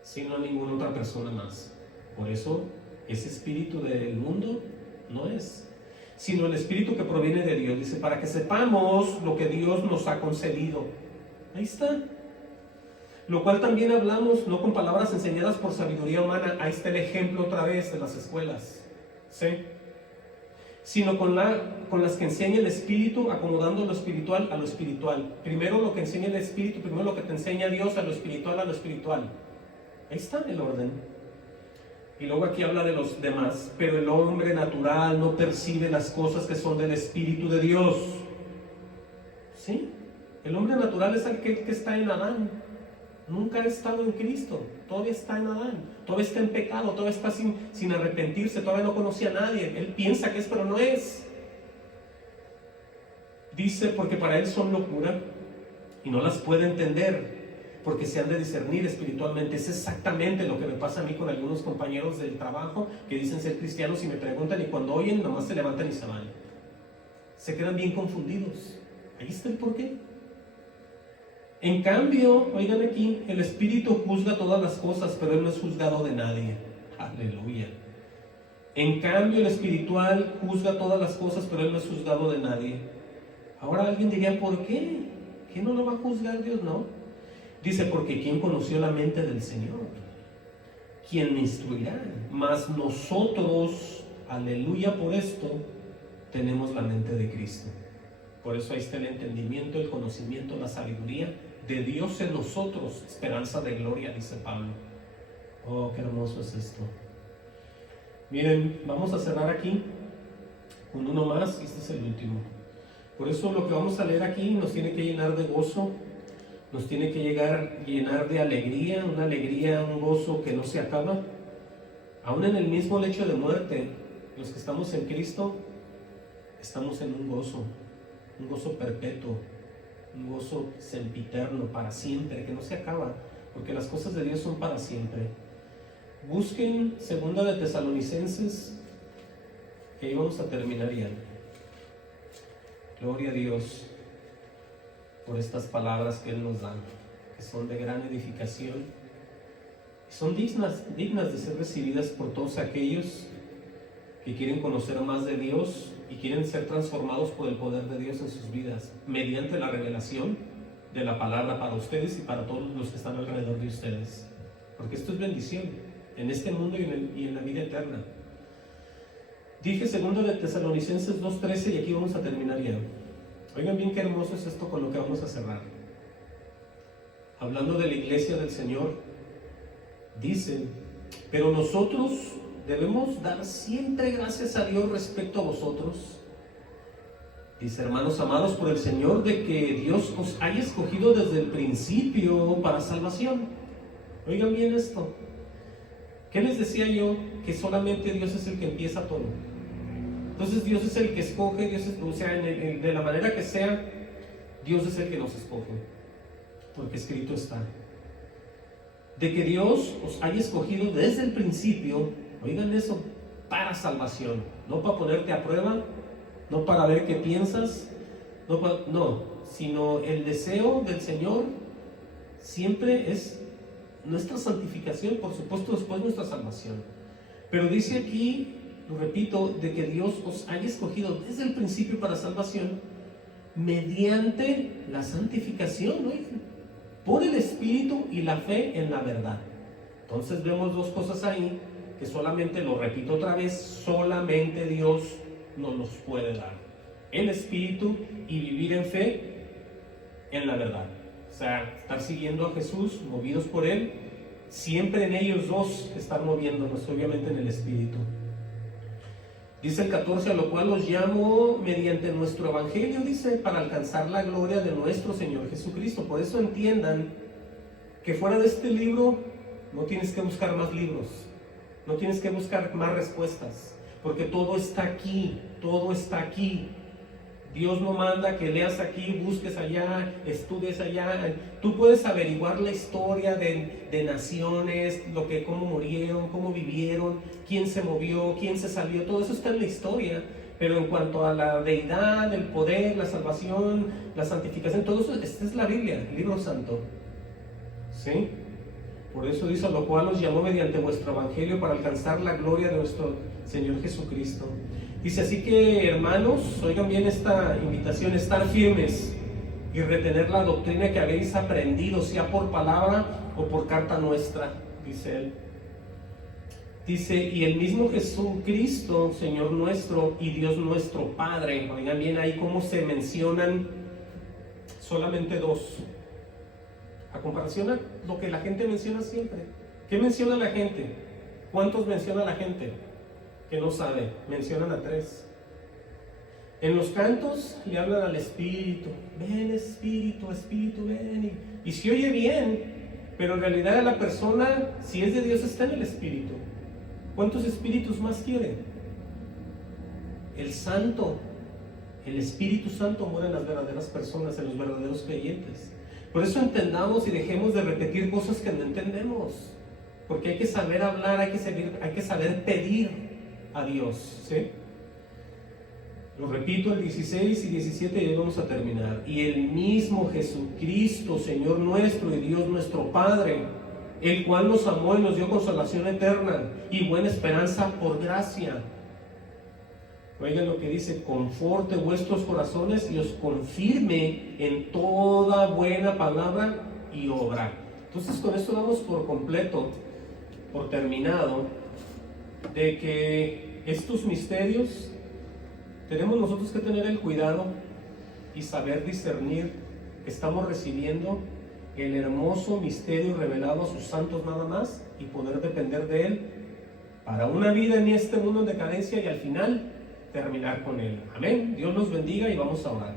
sino a ninguna otra persona más. Por eso, ese espíritu del mundo no es, sino el espíritu que proviene de Dios. Dice, para que sepamos lo que Dios nos ha concedido. Ahí está. Lo cual también hablamos, no con palabras enseñadas por sabiduría humana. Ahí está el ejemplo otra vez de las escuelas, ¿sí? Sino con las que enseña el Espíritu, acomodando lo espiritual a lo espiritual. Primero lo que enseña el Espíritu, primero lo que te enseña Dios, a lo espiritual, a lo espiritual. Ahí está el orden. Y luego aquí habla de los demás. Pero el hombre natural no percibe las cosas que son del Espíritu de Dios. ¿Sí? El hombre natural es aquel que está en Adán. Nunca ha estado en Cristo, todavía está en Adán, todavía está en pecado, todavía está sin arrepentirse, todavía no conoce a nadie. Él piensa que es, pero no es. Dice, porque para él son locura y no las puede entender, porque se han de discernir espiritualmente. Es exactamente lo que me pasa a mí con algunos compañeros del trabajo que dicen ser cristianos y me preguntan, y cuando oyen nomás se levantan y se van. Se quedan bien confundidos. Ahí está el porqué. En cambio, oigan aquí, el Espíritu juzga todas las cosas, pero Él no es juzgado de nadie. Aleluya. En cambio, el espiritual juzga todas las cosas, pero Él no es juzgado de nadie. Ahora alguien diría, ¿por qué? ¿Qué no lo va a juzgar Dios? No. Dice, porque ¿quién conoció la mente del Señor? ¿Quién me instruirá? Mas nosotros, aleluya por esto, tenemos la mente de Cristo. Por eso ahí está el entendimiento, el conocimiento, la sabiduría de Dios en nosotros, esperanza de gloria, dice Pablo. Oh, qué hermoso es esto. Miren, vamos a cerrar aquí con uno más, y este es el último. Por eso lo que vamos a leer aquí nos tiene que llenar de gozo, nos tiene que llenar de alegría, una alegría, un gozo que no se acaba. Aún en el mismo lecho de muerte, los que estamos en Cristo, estamos en un gozo perpetuo, un gozo sempiterno, para siempre, que no se acaba, porque las cosas de Dios son para siempre. Busquen 2 de Tesalonicenses, que ahí vamos a terminar ya. Gloria a Dios por estas palabras que Él nos da, que son de gran edificación, son dignas de ser recibidas por todos aquellos que quieren conocer más de Dios y quieren ser transformados por el poder de Dios en sus vidas, mediante la revelación de la palabra para ustedes y para todos los que están alrededor de ustedes. Porque esto es bendición en este mundo y en la vida eterna. Dije 2 de Tesalonicenses 2:13 y aquí vamos a terminar ya. Oigan bien qué hermoso es esto con lo que vamos a cerrar. Hablando de la iglesia del Señor, dice, pero nosotros debemos dar siempre gracias a Dios respecto a vosotros. Dice, hermanos amados por el Señor, de que Dios os haya escogido desde el principio para salvación. Oigan bien esto. ¿Qué les decía yo? Que solamente Dios es el que empieza todo. Entonces Dios es el que escoge, o sea, de la manera que sea, Dios es el que nos escoge. Porque escrito está. De que Dios os haya escogido desde el principio, oigan eso, para salvación. No para ponerte a prueba, no para ver qué piensas, no, sino el deseo del Señor siempre es nuestra santificación, por supuesto después nuestra salvación. Pero dice aquí, lo repito, de que Dios os haya escogido desde el principio para salvación, mediante la santificación, oigan, por el Espíritu y la fe en la verdad. Entonces vemos dos cosas ahí, que solamente, lo repito otra vez, solamente Dios nos los puede dar. El Espíritu y vivir en fe en la verdad. O sea, estar siguiendo a Jesús, movidos por Él, siempre en ellos dos estar moviéndonos, obviamente en el Espíritu. Dice el 14, a lo cual os llamo mediante nuestro Evangelio, dice, para alcanzar la gloria de nuestro Señor Jesucristo. Por eso entiendan que fuera de este libro no tienes que buscar más libros, no tienes que buscar más respuestas, porque todo está aquí, todo está aquí. Dios no manda que leas aquí, busques allá, estudies allá. Tú puedes averiguar la historia de naciones, cómo murieron, cómo vivieron, quién se movió, quién se salió, todo eso está en la historia. Pero en cuanto a la deidad, el poder, la salvación, la santificación, todo eso, esta es la Biblia, el libro santo. ¿Sí? Por eso dice, a lo cual os llamó mediante vuestro evangelio para alcanzar la gloria de nuestro Señor Jesucristo. Dice, así que hermanos, oigan bien esta invitación, estar firmes y retener la doctrina que habéis aprendido, sea por palabra o por carta nuestra, dice él. Dice, y el mismo Jesucristo, Señor nuestro y Dios nuestro Padre. Oigan bien ahí cómo se mencionan solamente dos, a comparación a lo que la gente menciona siempre. ¿Qué menciona la gente? ¿Cuántos menciona la gente? Que no sabe, mencionan a tres. En los cantos le hablan al Espíritu, ven Espíritu, Espíritu, ven. Y se oye bien, pero en realidad la persona, si es de Dios, está en el Espíritu. ¿Cuántos espíritus más quieren? El Santo, el Espíritu Santo mora en las verdaderas personas, en los verdaderos creyentes. Por eso entendamos y dejemos de repetir cosas que no entendemos, porque hay que saber hablar, hay que saber pedir a Dios, ¿sí? Lo repito, el 16 y 17 y ya vamos a terminar. Y el mismo Jesucristo, Señor nuestro y Dios nuestro Padre, el cual nos amó y nos dio consolación eterna y buena esperanza por gracia. Oigan lo que dice, conforte vuestros corazones y os confirme en toda buena palabra y obra. Entonces con esto damos por completo, por terminado, de que estos misterios tenemos nosotros que tener el cuidado y saber discernir que estamos recibiendo el hermoso misterio revelado a sus santos nada más y poder depender de él para una vida en este mundo en decadencia y al final terminar con él. Amén. Dios los bendiga y vamos a orar.